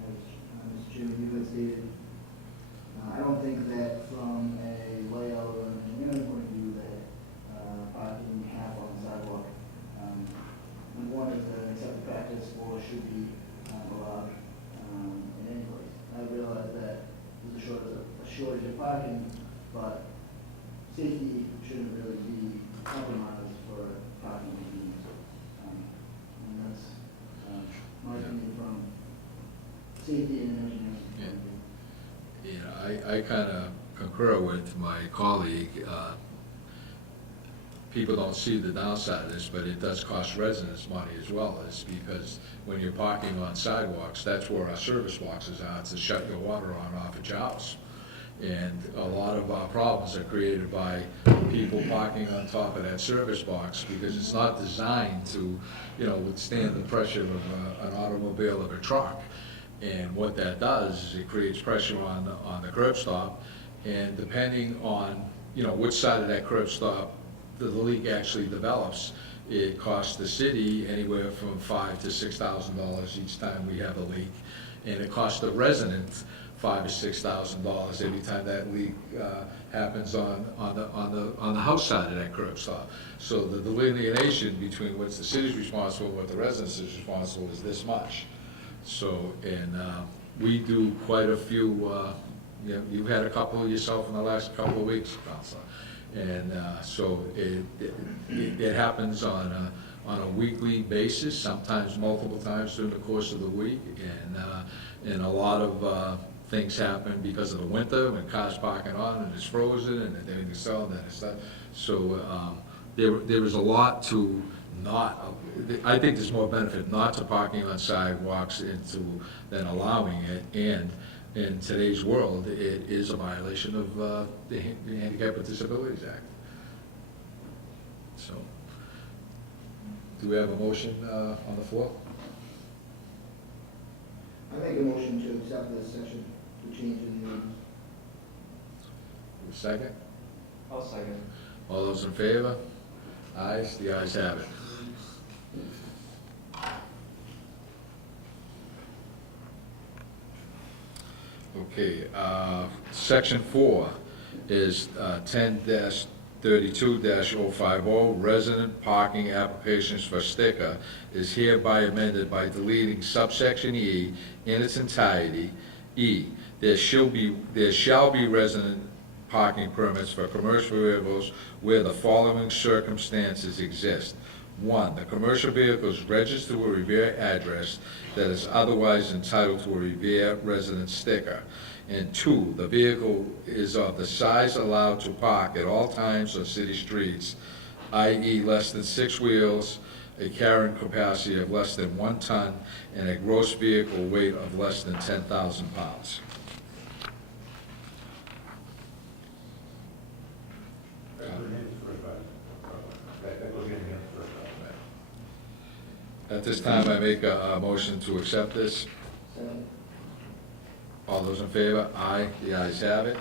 as Mr. Chairman, you had stated. I don't think that from a layout or an engineering point of view that parking half on the sidewalk, number one, is an accepted practice or should be allowed in any place. I realize that there's a shortage of parking, but safety shouldn't really be compromised for parking convenience. And that's my opinion from safety and engineering point of view. I kind of concur with my colleague. People don't see the downside of this, but it does cost residents money as well, is because when you're parking on sidewalks, that's where our service boxes are, to shut your water on off at your house. And a lot of our problems are created by people parking on top of that service box, because it's not designed to, withstand the pressure of an automobile or a truck. And what that does is it creates pressure on the curb stop, and depending on, which side of that curb stop the leak actually develops, it costs the city anywhere from $5,000 to $6,000 each time we have a leak, and it costs the resident $5,000 to $6,000 every time that leak happens on the house side of that curb stop. So the delineation between what's the city's responsible and what the residents is responsible is this much. So, and we do quite a few. You've had a couple yourself in the last couple of weeks, Counselor. And so it happens on a weekly basis, sometimes multiple times during the course of the week, and a lot of things happen because of the winter when cars parking on and it's frozen and everything's selling and stuff. So there is a lot to not. I think there's more benefit not to parking on sidewalks than allowing it, and in today's world, it is a violation of the Handicap with Disabilities Act. So, do we have a motion on the floor? I make a motion to accept this section, to change in the ordinance. Second? I'll second. All those in favor? Ayes, the ayes have it. Okay, section 4 is 10-32-050, resident parking applications for sticker is hereby amended by deleting subsection E in its entirety. E, there shall be resident parking permits for commercial vehicles where the following circumstances exist. 1, the commercial vehicle is registered to a Revere address that is otherwise entitled to a Revere resident sticker. And 2, the vehicle is of the size allowed to park at all times on city streets, i.e. less than 6 wheels, a carrying capacity of less than 1 ton, and a gross vehicle weight of less than 10,000 pounds. At this time, I make a motion to accept this. Second. All those in favor? Aye, the ayes have it.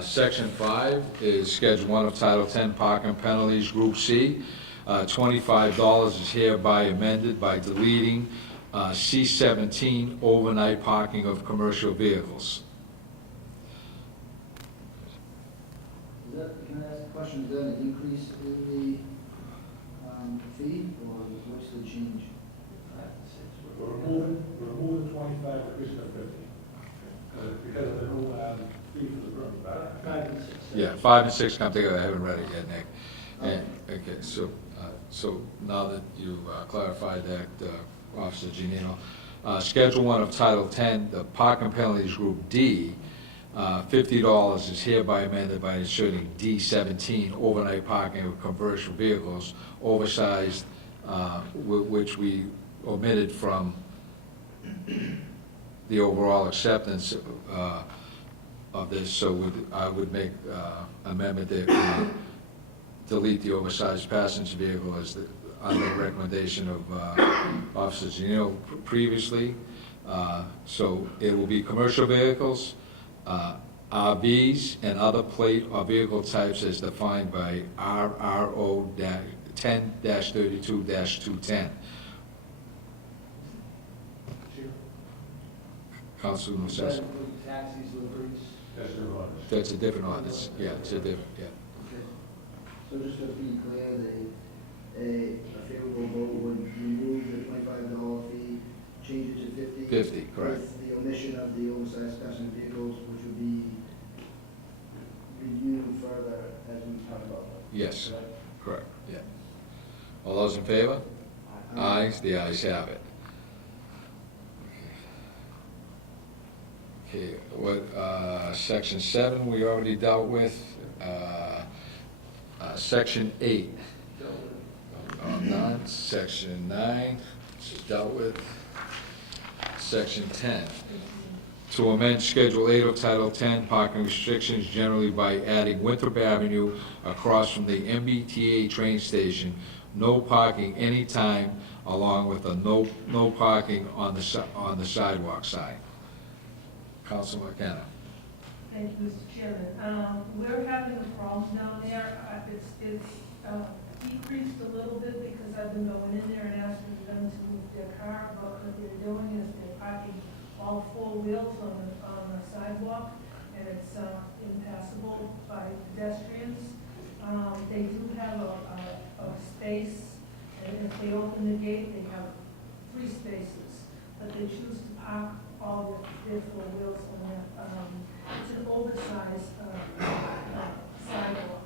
Section 5 is Schedule 1 of Title 10 Parking Penalties, Group C. $25 is hereby amended by deleting C-17, overnight parking of commercial vehicles. Is that, can I ask a question, is that an increase in the fee, or what's the change? We're removing 25, increasing to 50. Because of the new fee for the permit, right? 5 and 6. Yeah, 5 and 6 come together, I haven't read it yet, Nick. And, okay, so now that you clarified that, Officer Giannino, Schedule 1 of Title 10, the parking penalties Group D, $50 is hereby amended by inserting D-17, overnight parking of commercial vehicles, oversized, which we omitted from the overall acceptance of this, so I would make amendment that delete the oversized passenger vehicle as under the recommendation of Officer Giannino previously. So it will be commercial vehicles, RVs, and other plate or vehicle types as defined by RRO 10-32-210. Councilman Does that Sessom. include taxis, deliveries? That's the ordinance. That's a different ordinance, yeah, it's a different, yeah. Okay. So just to be clear, a favorable vote would remove the $25 fee, change it to 50? 50, correct. With the omission of the oversized passenger vehicles, which would be reviewed further as we talk about them. Yes, Correct? correct, yeah. All those in favor? Aye, the ayes have it. Okay, what, Section 7, we already dealt with. Section 8. None. Section 9, dealt with. Section 10. To amend Schedule 8 of Title 10, parking restrictions generally by adding Winthrop Avenue across from the MBTA train station, no parking anytime, along with a no parking on the sidewalk side. Councilman McKenna. Thank you, Mr. Chairman. We're having a problem down there. It's decreased a little bit because I've been going in there and asking them to move their car, but what they're doing is they're parking all 4 wheels on the sidewalk, and it's impassable by pedestrians. They do have a space, and if they open the gate, they have 3 spaces, but they choose to park all their 4 wheels on that. It's an oversized sidewalk,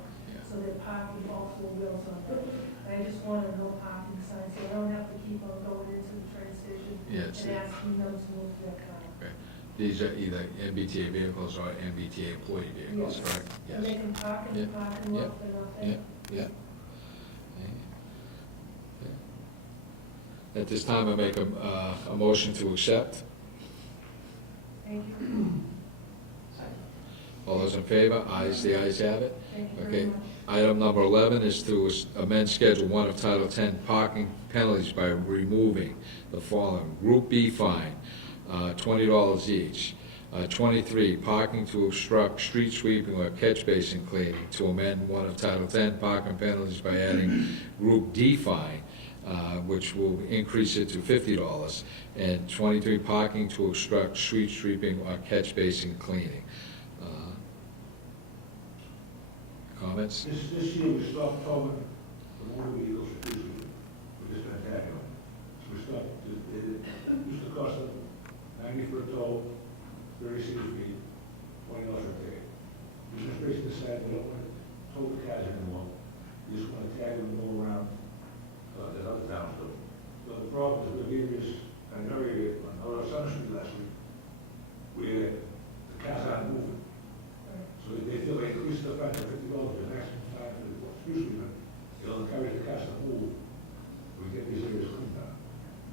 so they're parking all 4 wheels on it. I just want a no parking sign, so I don't have to keep on going into the train station Yeah, it's- and asking them to move their car. Okay. These are either MBTA vehicles or MBTA employee vehicles, Yes. correct? And they can park in the Yeah. parking lot for Yeah, nothing. yeah. At this time, I make a motion to accept. Thank you. All those in favor? Ayes, the ayes have it. Thank you Okay. very much. Item number 11 is to amend Schedule 1 of Title 10 parking penalties by removing the following. Group B fine, $20 each. 23, parking to obstruct street sweeping or catch basin cleaning. To amend 1 of Title 10 parking penalties by adding Group D fine, which will increase it to $50. And 23, parking to obstruct street sweeping or catch basin cleaning. Comments? This year, we stopped towing the motor vehicles usually. We're just gonna tag them. We stopped, it used to cost them 90 for a tow, 36 feet, $20 a ticket. We just basically decided we don't want to tow the cars anymore. We just want to tag them and go around, as other towns do. So the problem is Revere is an area on Summer Street last week, where the cars aren't moving. So they feel they increase the fine to $50, the maximum fine for the street sweeper. They'll encourage the cars to move. We get these areas cleaned up.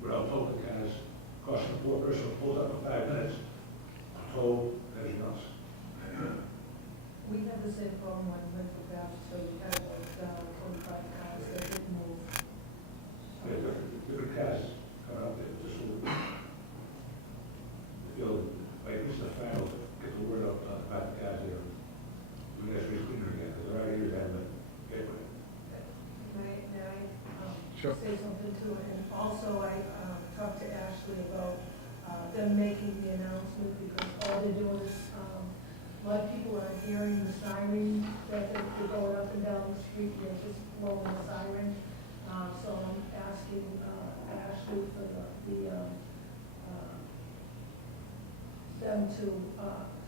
Without towing the cars, costing a poor person who pulls up for 5 minutes, tow everything else. We had the same problem when we went to Bath, so we had like 25 cars that didn't move. Different cars Sure. say something to it. And also, I talked to Ashley about them making the announcement, because all they're doing is, a lot of people are hearing the siren, that they're going up and down the street, they're just blowing the siren. So I'm asking Ashley for them to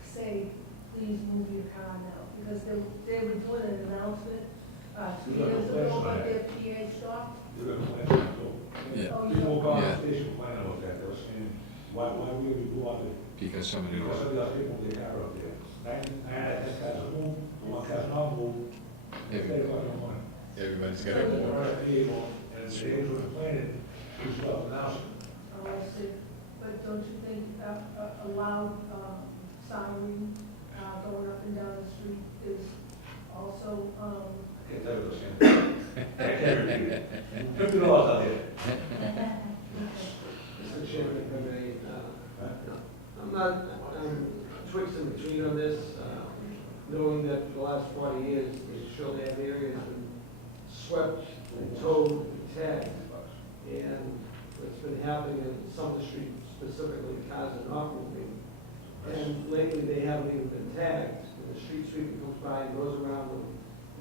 say, please move your car now, because they were doing an announcement 2 years ago, but their PA stopped. You're gonna plan that, so. Yeah. Oh, There's no yeah. conversation plan about that, they're saying, why would we go out there? Because somebody Because knows. somebody else people with their car out there. This guy's a move, the one guy's not move, they got no money. Everybody's They're running the table, and the age of the planning, we start announcing. Oh, I see. But don't you think a loud siren going up and down the street is also, I can't tell you what's in. I can't repeat it. $50 out there. Mr. Chairman, if I may, I'm not, I'm twixt in between on this, knowing that for the last 40 years, the Shirley Ave area has been swept and towed and tagged. And what's been happening in some of the streets, specifically, cars are not moving. And lately, they haven't even been tagged. And the street sweeper comes by and goes around them,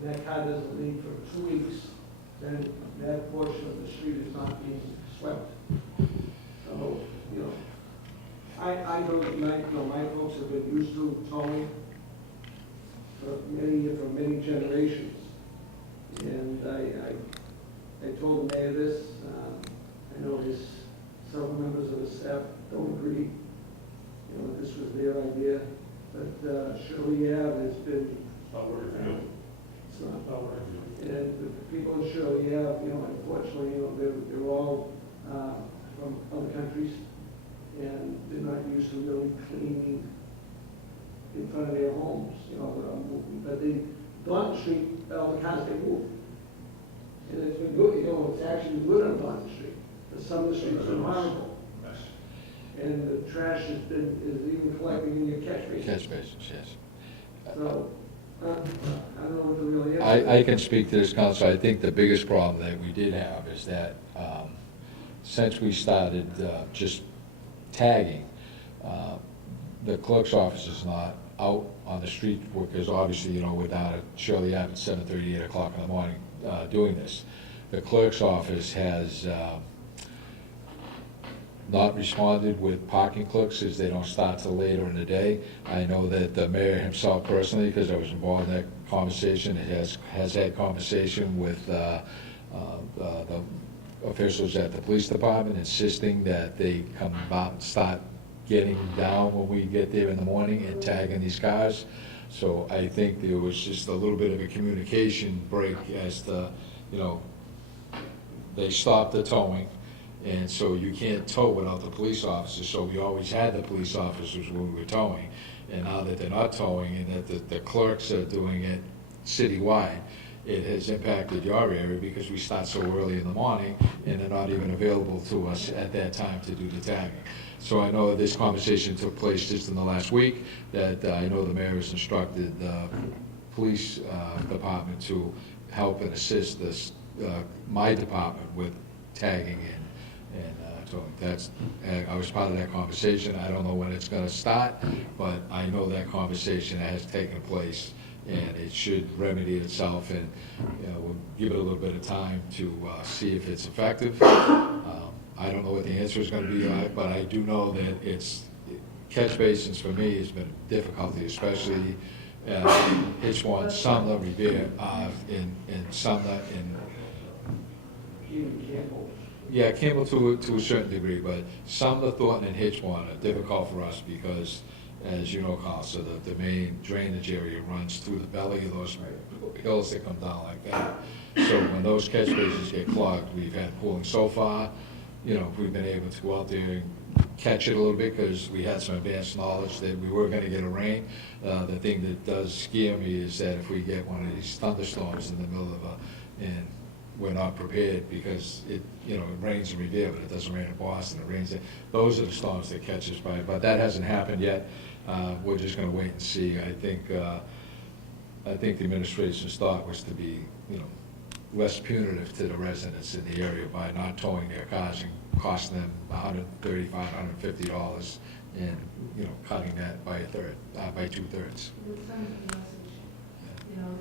and that car doesn't leave for 2 weeks, then that portion of the street is not being swept. So, you know, I know that my folks have been used to towing for many generations. And I told the mayor this, I know several members of the staff don't agree. You know, this was their idea, but Shirley Ave has been, Not working for you. it's not. Not working for you. And the people in Shirley Ave, you know, unfortunately, you know, they're all from other countries, and they're not used to really cleaning in front of their homes, you know, but Blunt Street, all the cars, they move. And it's been good, you know, it's actually good on Blunt Street, but some of the streets are horrible. Mess. And the trash is even collecting in your catch basin. Catch basins, yes. So, I don't know what the real answer is. I can speak to this, council. I think the biggest problem that we did have is that since we started just tagging, the clerk's office is not out on the street, because obviously, you know, we're down at Shirley Ave at 7:30, 8 o'clock in the morning doing this. The clerk's office has not responded with parking clerks, as they don't start till later in the day. I know that the mayor himself personally, because I was involved in that conversation, has had conversation with the officials at the police department, insisting that they come about, start getting down when we get there in the morning and tagging these cars. So I think there was just a little bit of a communication break as to, you know, they stopped the towing, and so you can't tow without the police officers, so we always had the police officers when we were towing. And now that they're not towing, and that the clerks are doing it citywide, it has impacted your area, because we start so early in the morning, and they're not even available to us at that time to do the tagging. So I know this conversation took place just in the last week, that I know the mayor has instructed the police department to help and assist this, my department with tagging and towing. That's, I was part of that conversation. I don't know when it's gonna start, but I know that conversation has taken place, and it should remedy itself, and, you know, we'll give it a little bit of time to see if it's effective. I don't know what the answer is gonna be, but I do know that catch basins for me has been a difficulty, especially Hitchwan, Sumner, Revere, in Sumner, Even Campbell. yeah, Campbell to a certain degree, but Sumner, Thornton, and Hitchwan are difficult for us, because, as you know, Carl, so the main drainage area runs through the belly of those hills that come down like that. So when those catch basins get clogged, we've had pooling so far. You know, we've been able to go out there and catch it a little bit, because we had some advanced knowledge that we were gonna get a rain. The thing that does scare me is that if we get one of these thunderstorms in the middle of and we're not prepared, because it rains in Revere, but it doesn't rain in Boston, it rains in, those are the storms that catch us by, but that hasn't happened yet. We're just gonna wait and see. I think the administration's thought was to be, less punitive to the residents in the area by not towing their cars and costing them $135, $150 and, you know, cutting that by a third, by 2/3. It sends a message, you know,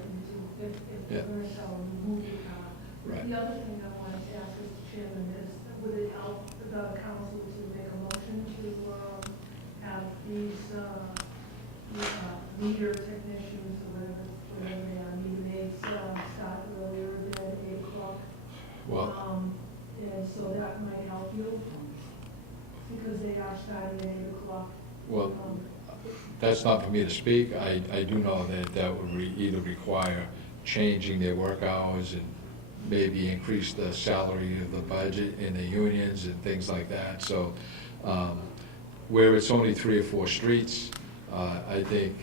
if Yeah. we're going to tell them, move your car. Right. The other thing I wanted to ask Mr. Chairman is, would it help the council to make a motion to have these meter technicians or whatever they are, meter maids, start earlier than 8 o'clock? Well, And so that might help you, because they are starting at 8 o'clock. well, that's not for me to speak. I do know that that would either require changing their work hours and maybe increase the salary of the budget in the unions and things like that. So where it's only 3 or 4 streets, I think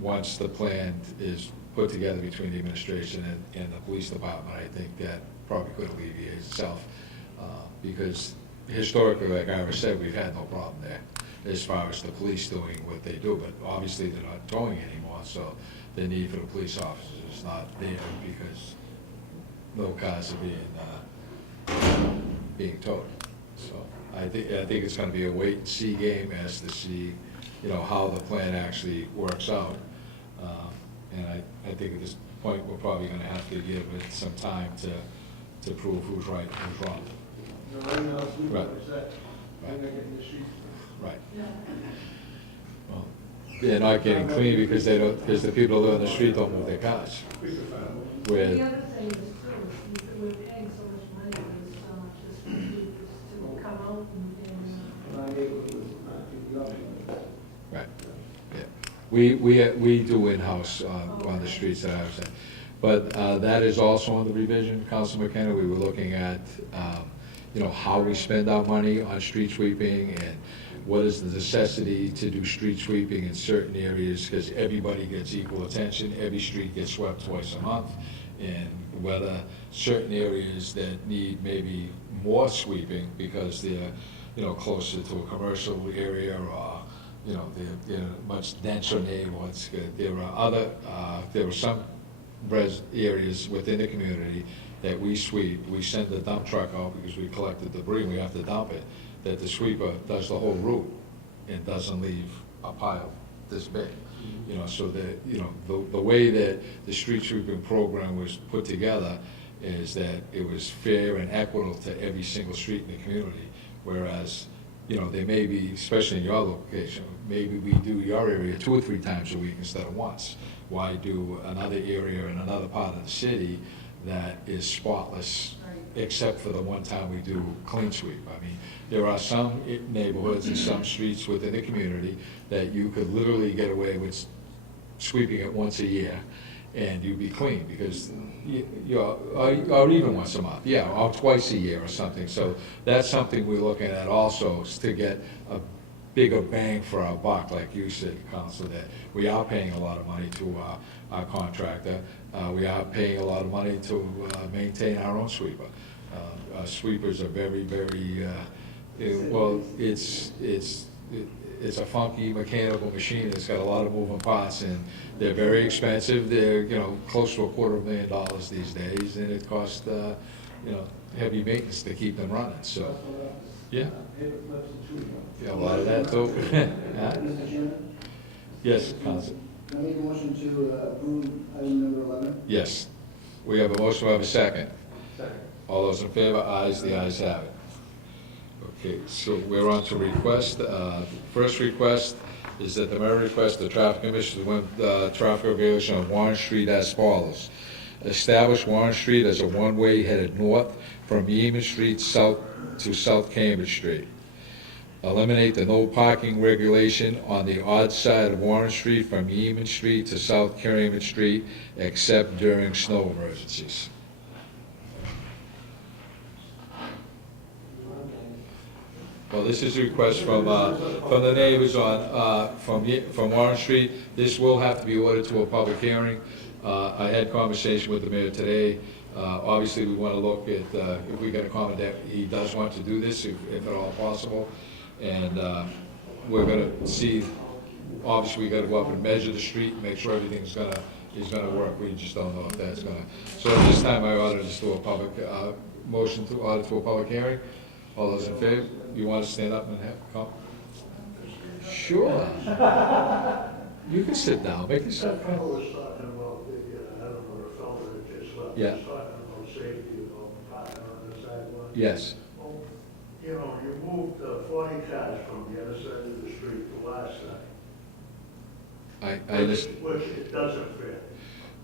once the plan is put together between the administration and the police department, I think that probably could alleviate itself. Because historically, like Ira said, we've had no problem there as far as the police doing what they do, but obviously they're not towing anymore, so the need for the police officers is not there because no cars are being towed. So I think it's gonna be a wait and see game as to see, you know, how the plan actually works out. And I think at this point, we're probably gonna have to give it some time to prove who's right and who's wrong. Right now, it's Right. upset. I'm gonna get in the streets. Right. Yeah. Well, they're not getting clean because they don't, because the people who live on the street don't move their cars. The Where, other thing is too, is that we're paying so much money just for people to come out and Not able to, not to the option. right, yeah. We do in-house on the streets that I was saying. But that is also on the revision, Council McKenna. We were looking at, you know, how we spend our money on street sweeping and what is the necessity to do street sweeping in certain areas, because everybody gets equal attention, every street gets swept twice a month, and whether certain areas that need maybe more sweeping because they're, you know, closer to a commercial area or, you know, they're much denser neighborhoods. There are some areas within the community that we sweep, we send the dump truck out because we collected debris, we have to dump it, that the sweeper does the whole route and doesn't leave a pile this big. You know, so that, you know, the way that the street sweeping program was put together is that it was fair and equitable to every single street in the community. Whereas, you know, they may be, especially in your location, maybe we do your area 2 or 3 times a week instead of once. Why do another area in another part of the city that is spotless, except for the one time we do clean sweep? I mean, there are some neighborhoods and some streets within the community that you could literally get away with sweeping it once a year and you'd be clean because or even once a month, yeah, or twice a year or something. So that's something we're looking at also, is to get a bigger bang for our buck, like you said, Council, that we are paying a lot of money to our contractor. We are paying a lot of money to maintain our own sweeper. Our sweepers are very, very, well, it's a funky mechanical machine. It's got a lot of moving parts, and they're very expensive. They're, you know, close to $250,000 these days, and it costs, you know, heavy maintenance to keep them running, so, yeah. Yeah, a lot of that too. Yeah. Mr. Chairman? Yes, Council. Can I make a motion to approve item number 11? Yes. We have a motion, we have a second. Second. All those in favor, ayes, the ayes have it. Okay, so we're on to request. First request is that the mayor requests the traffic commission to implement traffic regulation on Warren Street as follows. Establish Warren Street as a one-way headed north from Yeaman Street south to South Cambridge Street. Eliminate the no parking regulation on the odd side of Warren Street from Yeaman Street to South Cambridge Street except during snow emergencies. Well, this is a request from the neighbors on, from Warren Street. This will have to be ordered to a public hearing. I had conversation with the mayor today. Obviously, we want to look at if we can accommodate, he does want to do this, if at all possible. And we're going to see, obviously, we got to go up and measure the street, make sure everything's going to is gonna work, we just don't know if that's gonna. So at this time, I ought to just do a public, motion to order to a public hearing. All those in favor, you wanna stand up and have, come? Sure. You can sit down, make yourself That fellow was talking about the, I don't know, the fellow that just left. Yeah. He was talking about safety, about parking on the sidewalk. Yes, Well, you know, you moved 40 cars from the other side of the street to our side. I understand, Which it doesn't fit.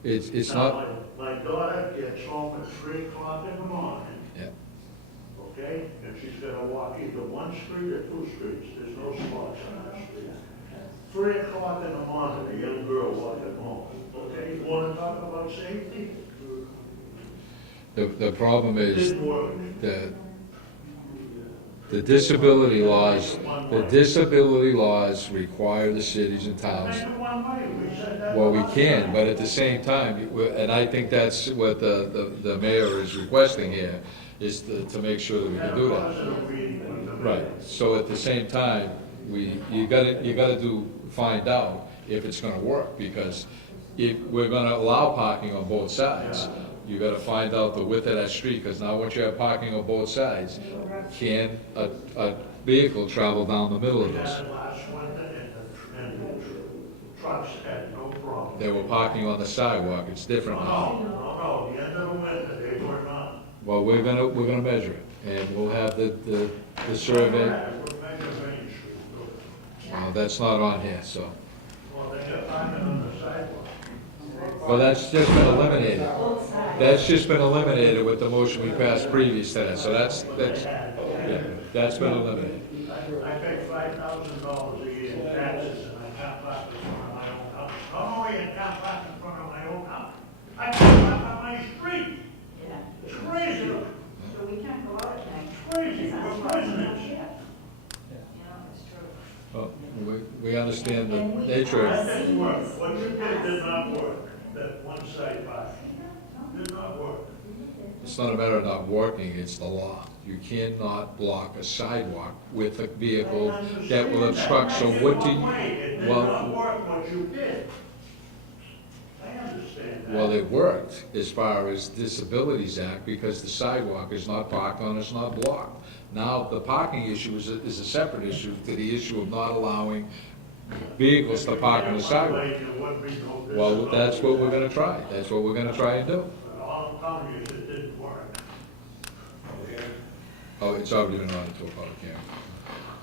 it's Now, not, my daughter gets home at 3 o'clock in the morning, yeah, okay? And she's gonna walk either one street or two streets. There's no spots on that street. 3 o'clock in the morning, a young girl walking home, okay? You wanna talk about safety? the problem It is, didn't work. the disability laws require the cities and towns. Make it one way, we said that. Well, we can, but at the same time, and I think that's what the mayor is requesting here, is to make sure that we can do that. Right, so at the same time, you gotta find out if it's gonna work, because if we're gonna allow parking on both sides, you gotta find out the width of that street, because now once you have parking on both sides, can a vehicle travel down the middle of We this? had it last winter, and the trucks had no problem. They were parking on the sidewalk, it's different now. No, the end of the winter, they were not. Well, we're gonna measure it, and we'll have the survey. We're measuring Main Street, Well, that's not on here, so. well, they got parking on the sidewalk. Well, that's just been eliminated. That's just been eliminated with the motion we passed previous to that, so that's, yeah, that's been eliminated. I pay $5,000 a year in taxes, and I can't park in front of my own house. Not only I can't park in front of my own house, I can't park on my street. Yeah. It's crazy. So we can't go out at night. It's crazy. We're prisoners. Yeah, it's true. Well, we understand the nature of That didn't work. What you did not work. That one side parking did not work. It's not a matter of not working, it's the law. You cannot block a sidewalk with a vehicle that will obstruct, so what do you? It did Well, not work what you did. I understand that. well, it worked as far as Disabilities Act, because the sidewalk is not parked on, it's not blocked. Now, the parking issue is a separate issue to the issue of not allowing vehicles to park on the sidewalk. Well, that's what we're gonna try, that's what we're gonna try and do. All I'm telling you is it didn't work. Okay? Oh, it's already been on to a public hearing.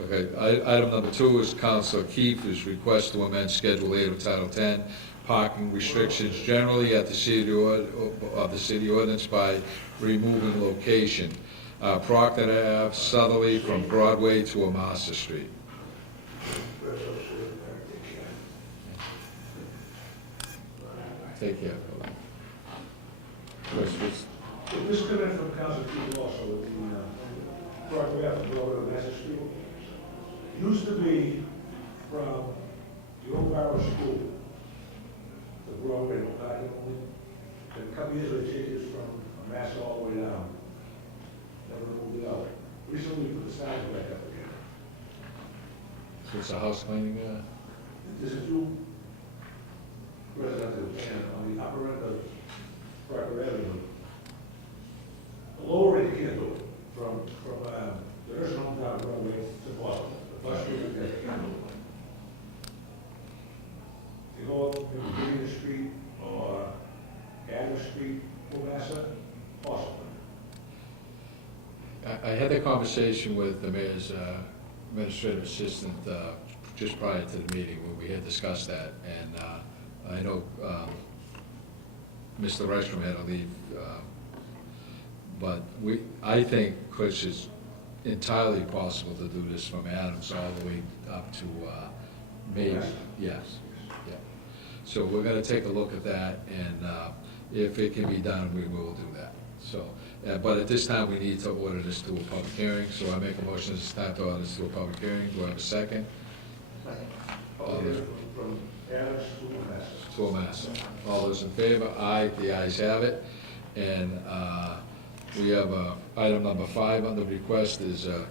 Okay, item number 2 is Councilor Kiefer's request to amend Schedule 8 of Title 10, parking restrictions generally at the city ordinance by removing location. Proctor Ave, southerly from Broadway to Amasa Street. Take care. Chris, The disconnect from Council Keith also with the Broadway after Broadway to Master Street used to be from the old Barrow School, the Broadway, no parking only. Then a couple years ago, they changed it from Mass all the way down. Never moved it out. Recently, we put the sign back up again. so it's a house cleaning, This is two residential, and on the upper end of Parker Avenue. The lower end, you can't do it, from the nursing home down Broadway to Boston. The bus route, you can't do it. You go up maybe Green Street or Adams Street, Massa, possible. I had that conversation with the mayor's administrative assistant just prior to the meeting, where we had discussed that, and I know Mr. Rystrom had to leave, but I think, Chris, it's entirely possible to do this from Adams all the way up to Main. Yes, yeah. So we're gonna take a look at that, and if it can be done, we will do that. So, but at this time, we need to order this to a public hearing, so I make a motion at this time to order this to a public hearing. Do I have a second? From Adams to Massa. To a mass. All those in favor? Aye, the ayes have it. And we have item number 5 on the request is a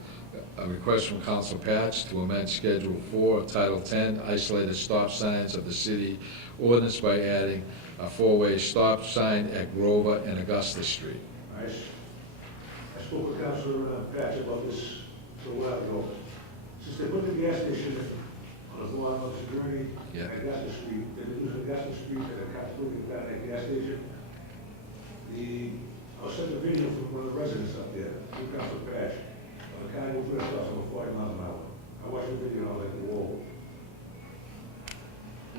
request from Council Patch to amend Schedule 4 of Title 10, isolated stop signs of the city ordinance by adding a four-way stop sign at Grover and Augusta Street. I spoke with Councilor Patch about this a while ago. Since they put the gas station on the block of Security Yeah. at Augusta Street, they've been using Augusta Street as a gas station. I was sent a video from one of the residents up there, through Councilor Patch, of a car moving across over 40 miles an hour. I watched the video and I was like, whoa.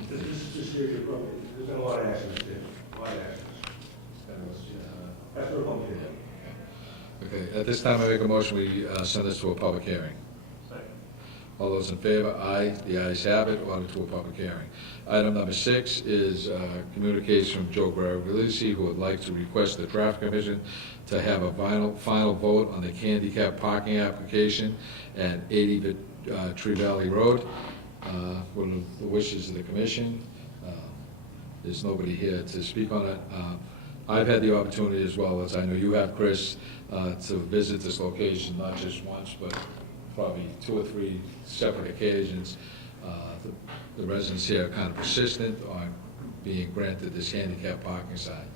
This area, there's been a lot of accidents there, a lot of accidents. That's what I'm getting at. Okay, at this time, I make a motion, we send this to a public hearing. Second. All those in favor? Aye. The ayes have it, order to a public hearing. Item number 6 is communication from Joe Gravellisi, who would like to request the Traffic Commission to have a final vote on the handicap parking application at 80 Tree Valley Road. What are the wishes of the commission? There's nobody here to speak on it. I've had the opportunity as well, as I know you have, Chris, to visit this location, not just once, but probably 2 or 3 separate occasions. The residents here are kind of persistent on being granted this handicap parking sign.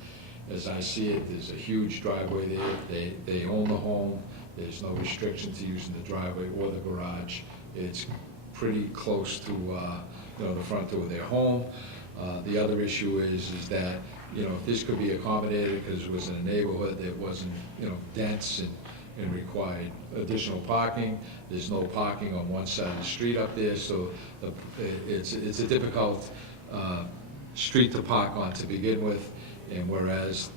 As I see it, there's a huge driveway there. They own the home. There's no restriction to using the driveway or the garage. It's pretty close to the front door of their home. The other issue is that if this could be accommodated because it was in a neighborhood that wasn't dense and required additional parking. There's no parking on one side of the street up there, so it's a difficult street to park on to begin with. And whereas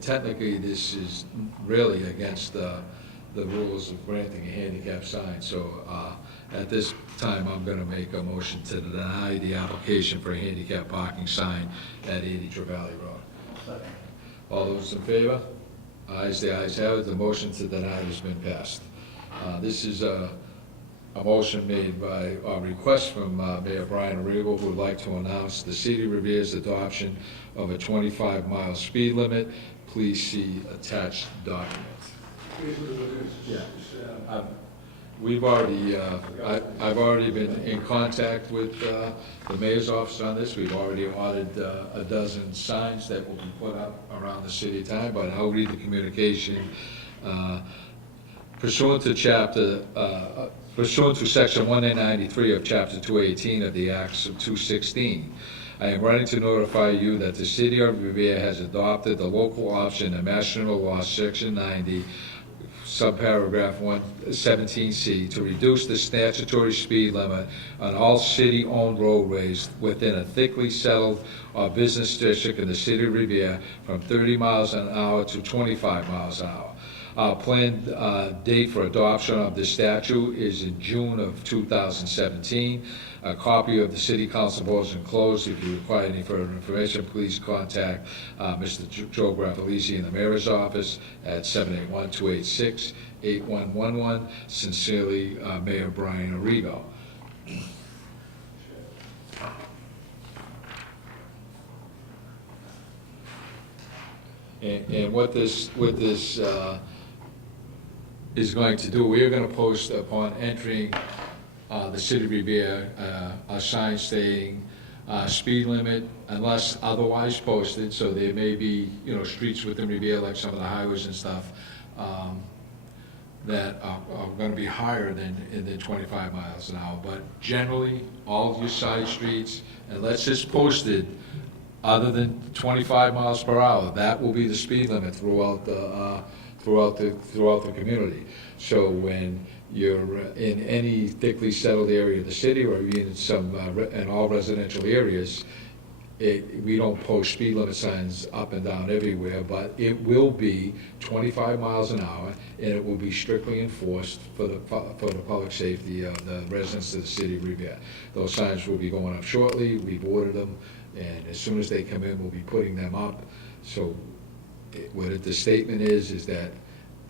technically this is really against the rules of granting a handicap sign. So at this time, I'm going to make a motion to deny the application for a handicap parking sign at 80 Tree Valley Road. Second. All those in favor? Ayes, the ayes have it, the motion to deny has been passed. This is a motion made by, a request from Mayor Brian Arrigo, who would like to announce the City of Revere's adoption of a 25-mile speed limit. Please see attached document. Here's what it is. Yeah. We've already, I've already been in contact with the mayor's office on this. We've already ordered a dozen signs that will be put up around the city time, but I'll read the communication. Pursuant to section 193 of chapter 218 of the Acts of 216, I am writing to notify you that the City of Revere has adopted the local option in Mass General Law, section 90, subparagraph 117C, to reduce the statutory speed limit on all city-owned roadways within a thickly settled or business district in the City of Revere from 30 miles an hour to 25 miles an hour. Our planned date for adoption of this statute is in June of 2017. A copy of the City Council votes enclosed. If you require any further information, please contact Mr. Joe Gravellisi in the Mayor's office at 781-286-8111. Sincerely, Mayor Brian Arrigo. And what this is going to do, we are going to post upon entering the City of Revere a sign stating speed limit unless otherwise posted. So there may be streets within Revere, like some of the highways and stuff, that are going to be higher than 25 miles an hour. But generally, all your side streets, unless it's posted other than 25 miles per hour, that will be the speed limit throughout the community. So when you're in any thickly settled area of the city, or even in some in all residential areas, we don't post speed limit signs up and down everywhere, but it will be 25 miles an hour, and it will be strictly enforced for the public safety of the residents of the City of Revere. Those signs will be going up shortly. We've ordered them, and as soon as they come in, we'll be putting them up. So what the statement is that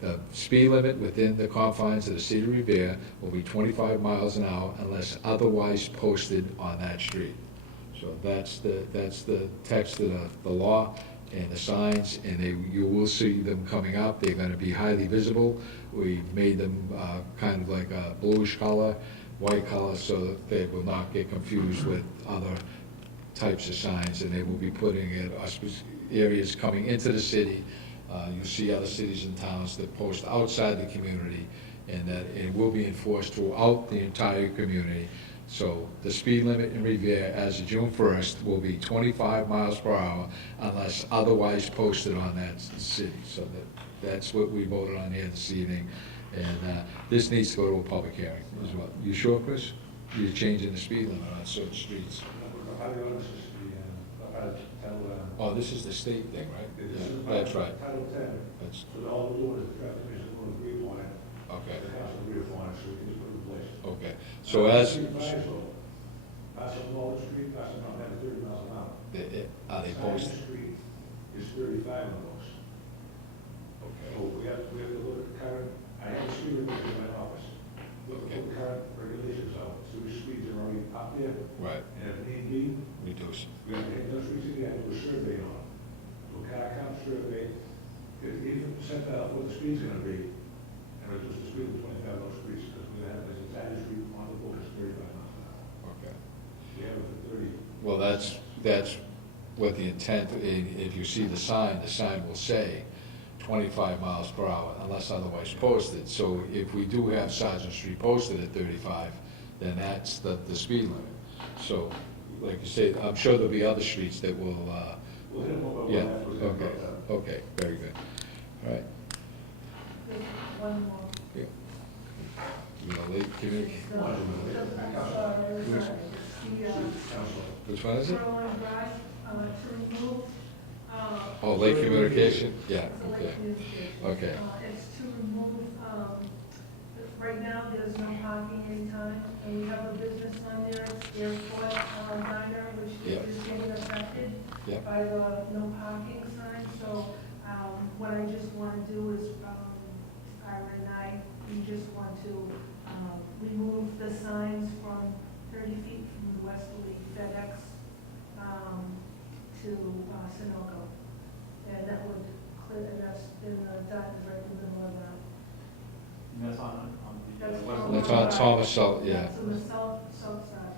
the speed limit within the confines of the City of Revere will be 25 miles an hour unless otherwise posted on that street. So that's the text of the law and the signs, and you will see them coming up. They're going to be highly visible. We've made them kind of like a bluish color, white color, so that they will not get confused with other types of signs, and they will be putting it, areas coming into the city. You'll see other cities and towns that post outside the community, and that it will be enforced throughout the entire community. So the speed limit in Revere as of June 1st will be 25 miles per hour unless otherwise posted on that city. So that's what we voted on here this evening, and this needs to go to a public hearing as well. You sure, Chris? You're changing the speed limit on certain streets? Oh, this is the state thing, right? Yeah, that's right. Title 10. That's, So all we're doing is the traffic commission will agree upon it. okay, The council will agree upon it, so we can just put it in place. okay. So as, That's on Walnut Street, that's not having 30 miles an hour. are they posted? Simon Street is 35 on those. Okay, So we have to look at the current, I have a speed limit in my office. Look at the current regulations out, so the speeds are already up there, right, and if need be, reduce. we have to hit those streets again, do a survey on them. So car count survey, 50% out what the speed's gonna be, and reduce the speed to 25 on those streets, because we have this entire street on the book is 35 miles an hour. Okay. We have it for 30. Well, that's what the intent, if you see the sign will say 25 miles per hour unless otherwise posted. So if we do have Sergeant Street posted at 35, then that's the speed limit. So, like you say, I'm sure there'll be other streets that will, We'll hit them up yeah, after we okay, get that. okay, very good. All right, There's one more. yeah. You know, late community, I'm sorry, it's the, Council. which one is it? Berlin Drive, to remove, Oh, late communication, yeah, it's a late okay, communication. okay. It's to remove, right now, there's no parking anytime, and we have a business on there, Airport Diner, which Yeah. is getting affected Yeah. by the no parking sign, so, what I just wanna do is, Ira and I, we just want to, remove the signs from 30 feet from the westerly FedEx, to, Sunoco. And that would clear, and that's in the dot right in the middle of that. And that's on the. That's west- on That's on Thomas, South, yeah. That's on the south side.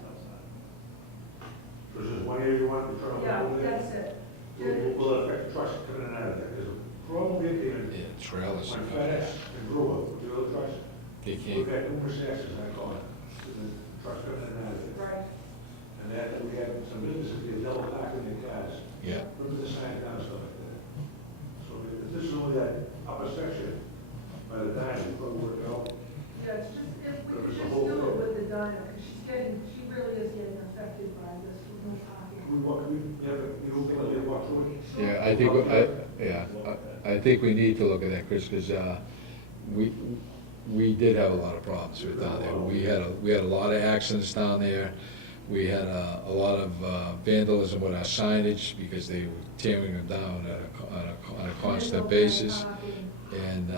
So there's one area you want to turn Yeah, over there? that's it. Will affect trucks coming in and out of there, because the problem we had, Yeah, trailers, when FedEx and Brewer, with the other trucks, they we've can't, had numerous accidents, I call it, the trucks coming in and out of there. Right. And that, we had some businesses, they double parked in their cars. yeah, Remember the sign down and stuff like that? So if this is only that upper section, by the diner, we probably work it out. Yeah, it's just, if we could There's a just whole do it thing. with the diner, because she really is getting affected by this with no parking. We walk, we have, you think we walk through it? yeah, I think we need to look at that, Chris, because, we did have a lot of problems with down there. We had a lot of accidents down there. We had a lot of vandalism with our signage because they were tearing them down on a constant basis. And,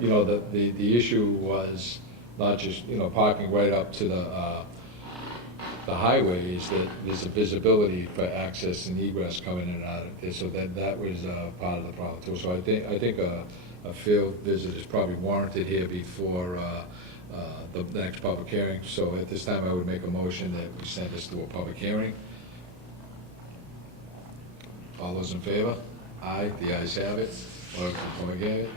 you know, the issue was not just, you know, parking right up to the highway, is that there's a visibility for access and egress coming in and out of there, so that was part of the problem too. So I think a field visit is probably warranted here before the next public hearing. So at this time, I would make a motion that we send this to a public hearing. All those in favor? Aye, the ayes have it. Motion from again.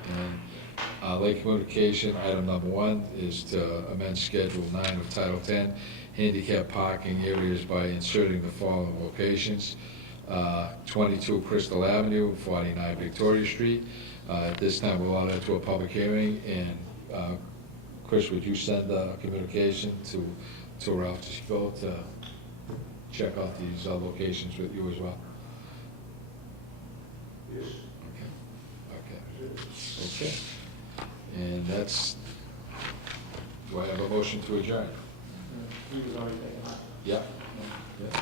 And late communication, item number 1 is to amend Schedule 9 of Title 10, handicap parking areas by inserting the following locations. 22 Crystal Avenue, 49 Victoria Street. At this time, we'll allow that to a public hearing, and Chris, would you send a communication to Ralph Chico to check out these locations with you as well? Yes. Okay. And that's, do I have a motion to adjourn? He was already taken out. Yeah. Yeah.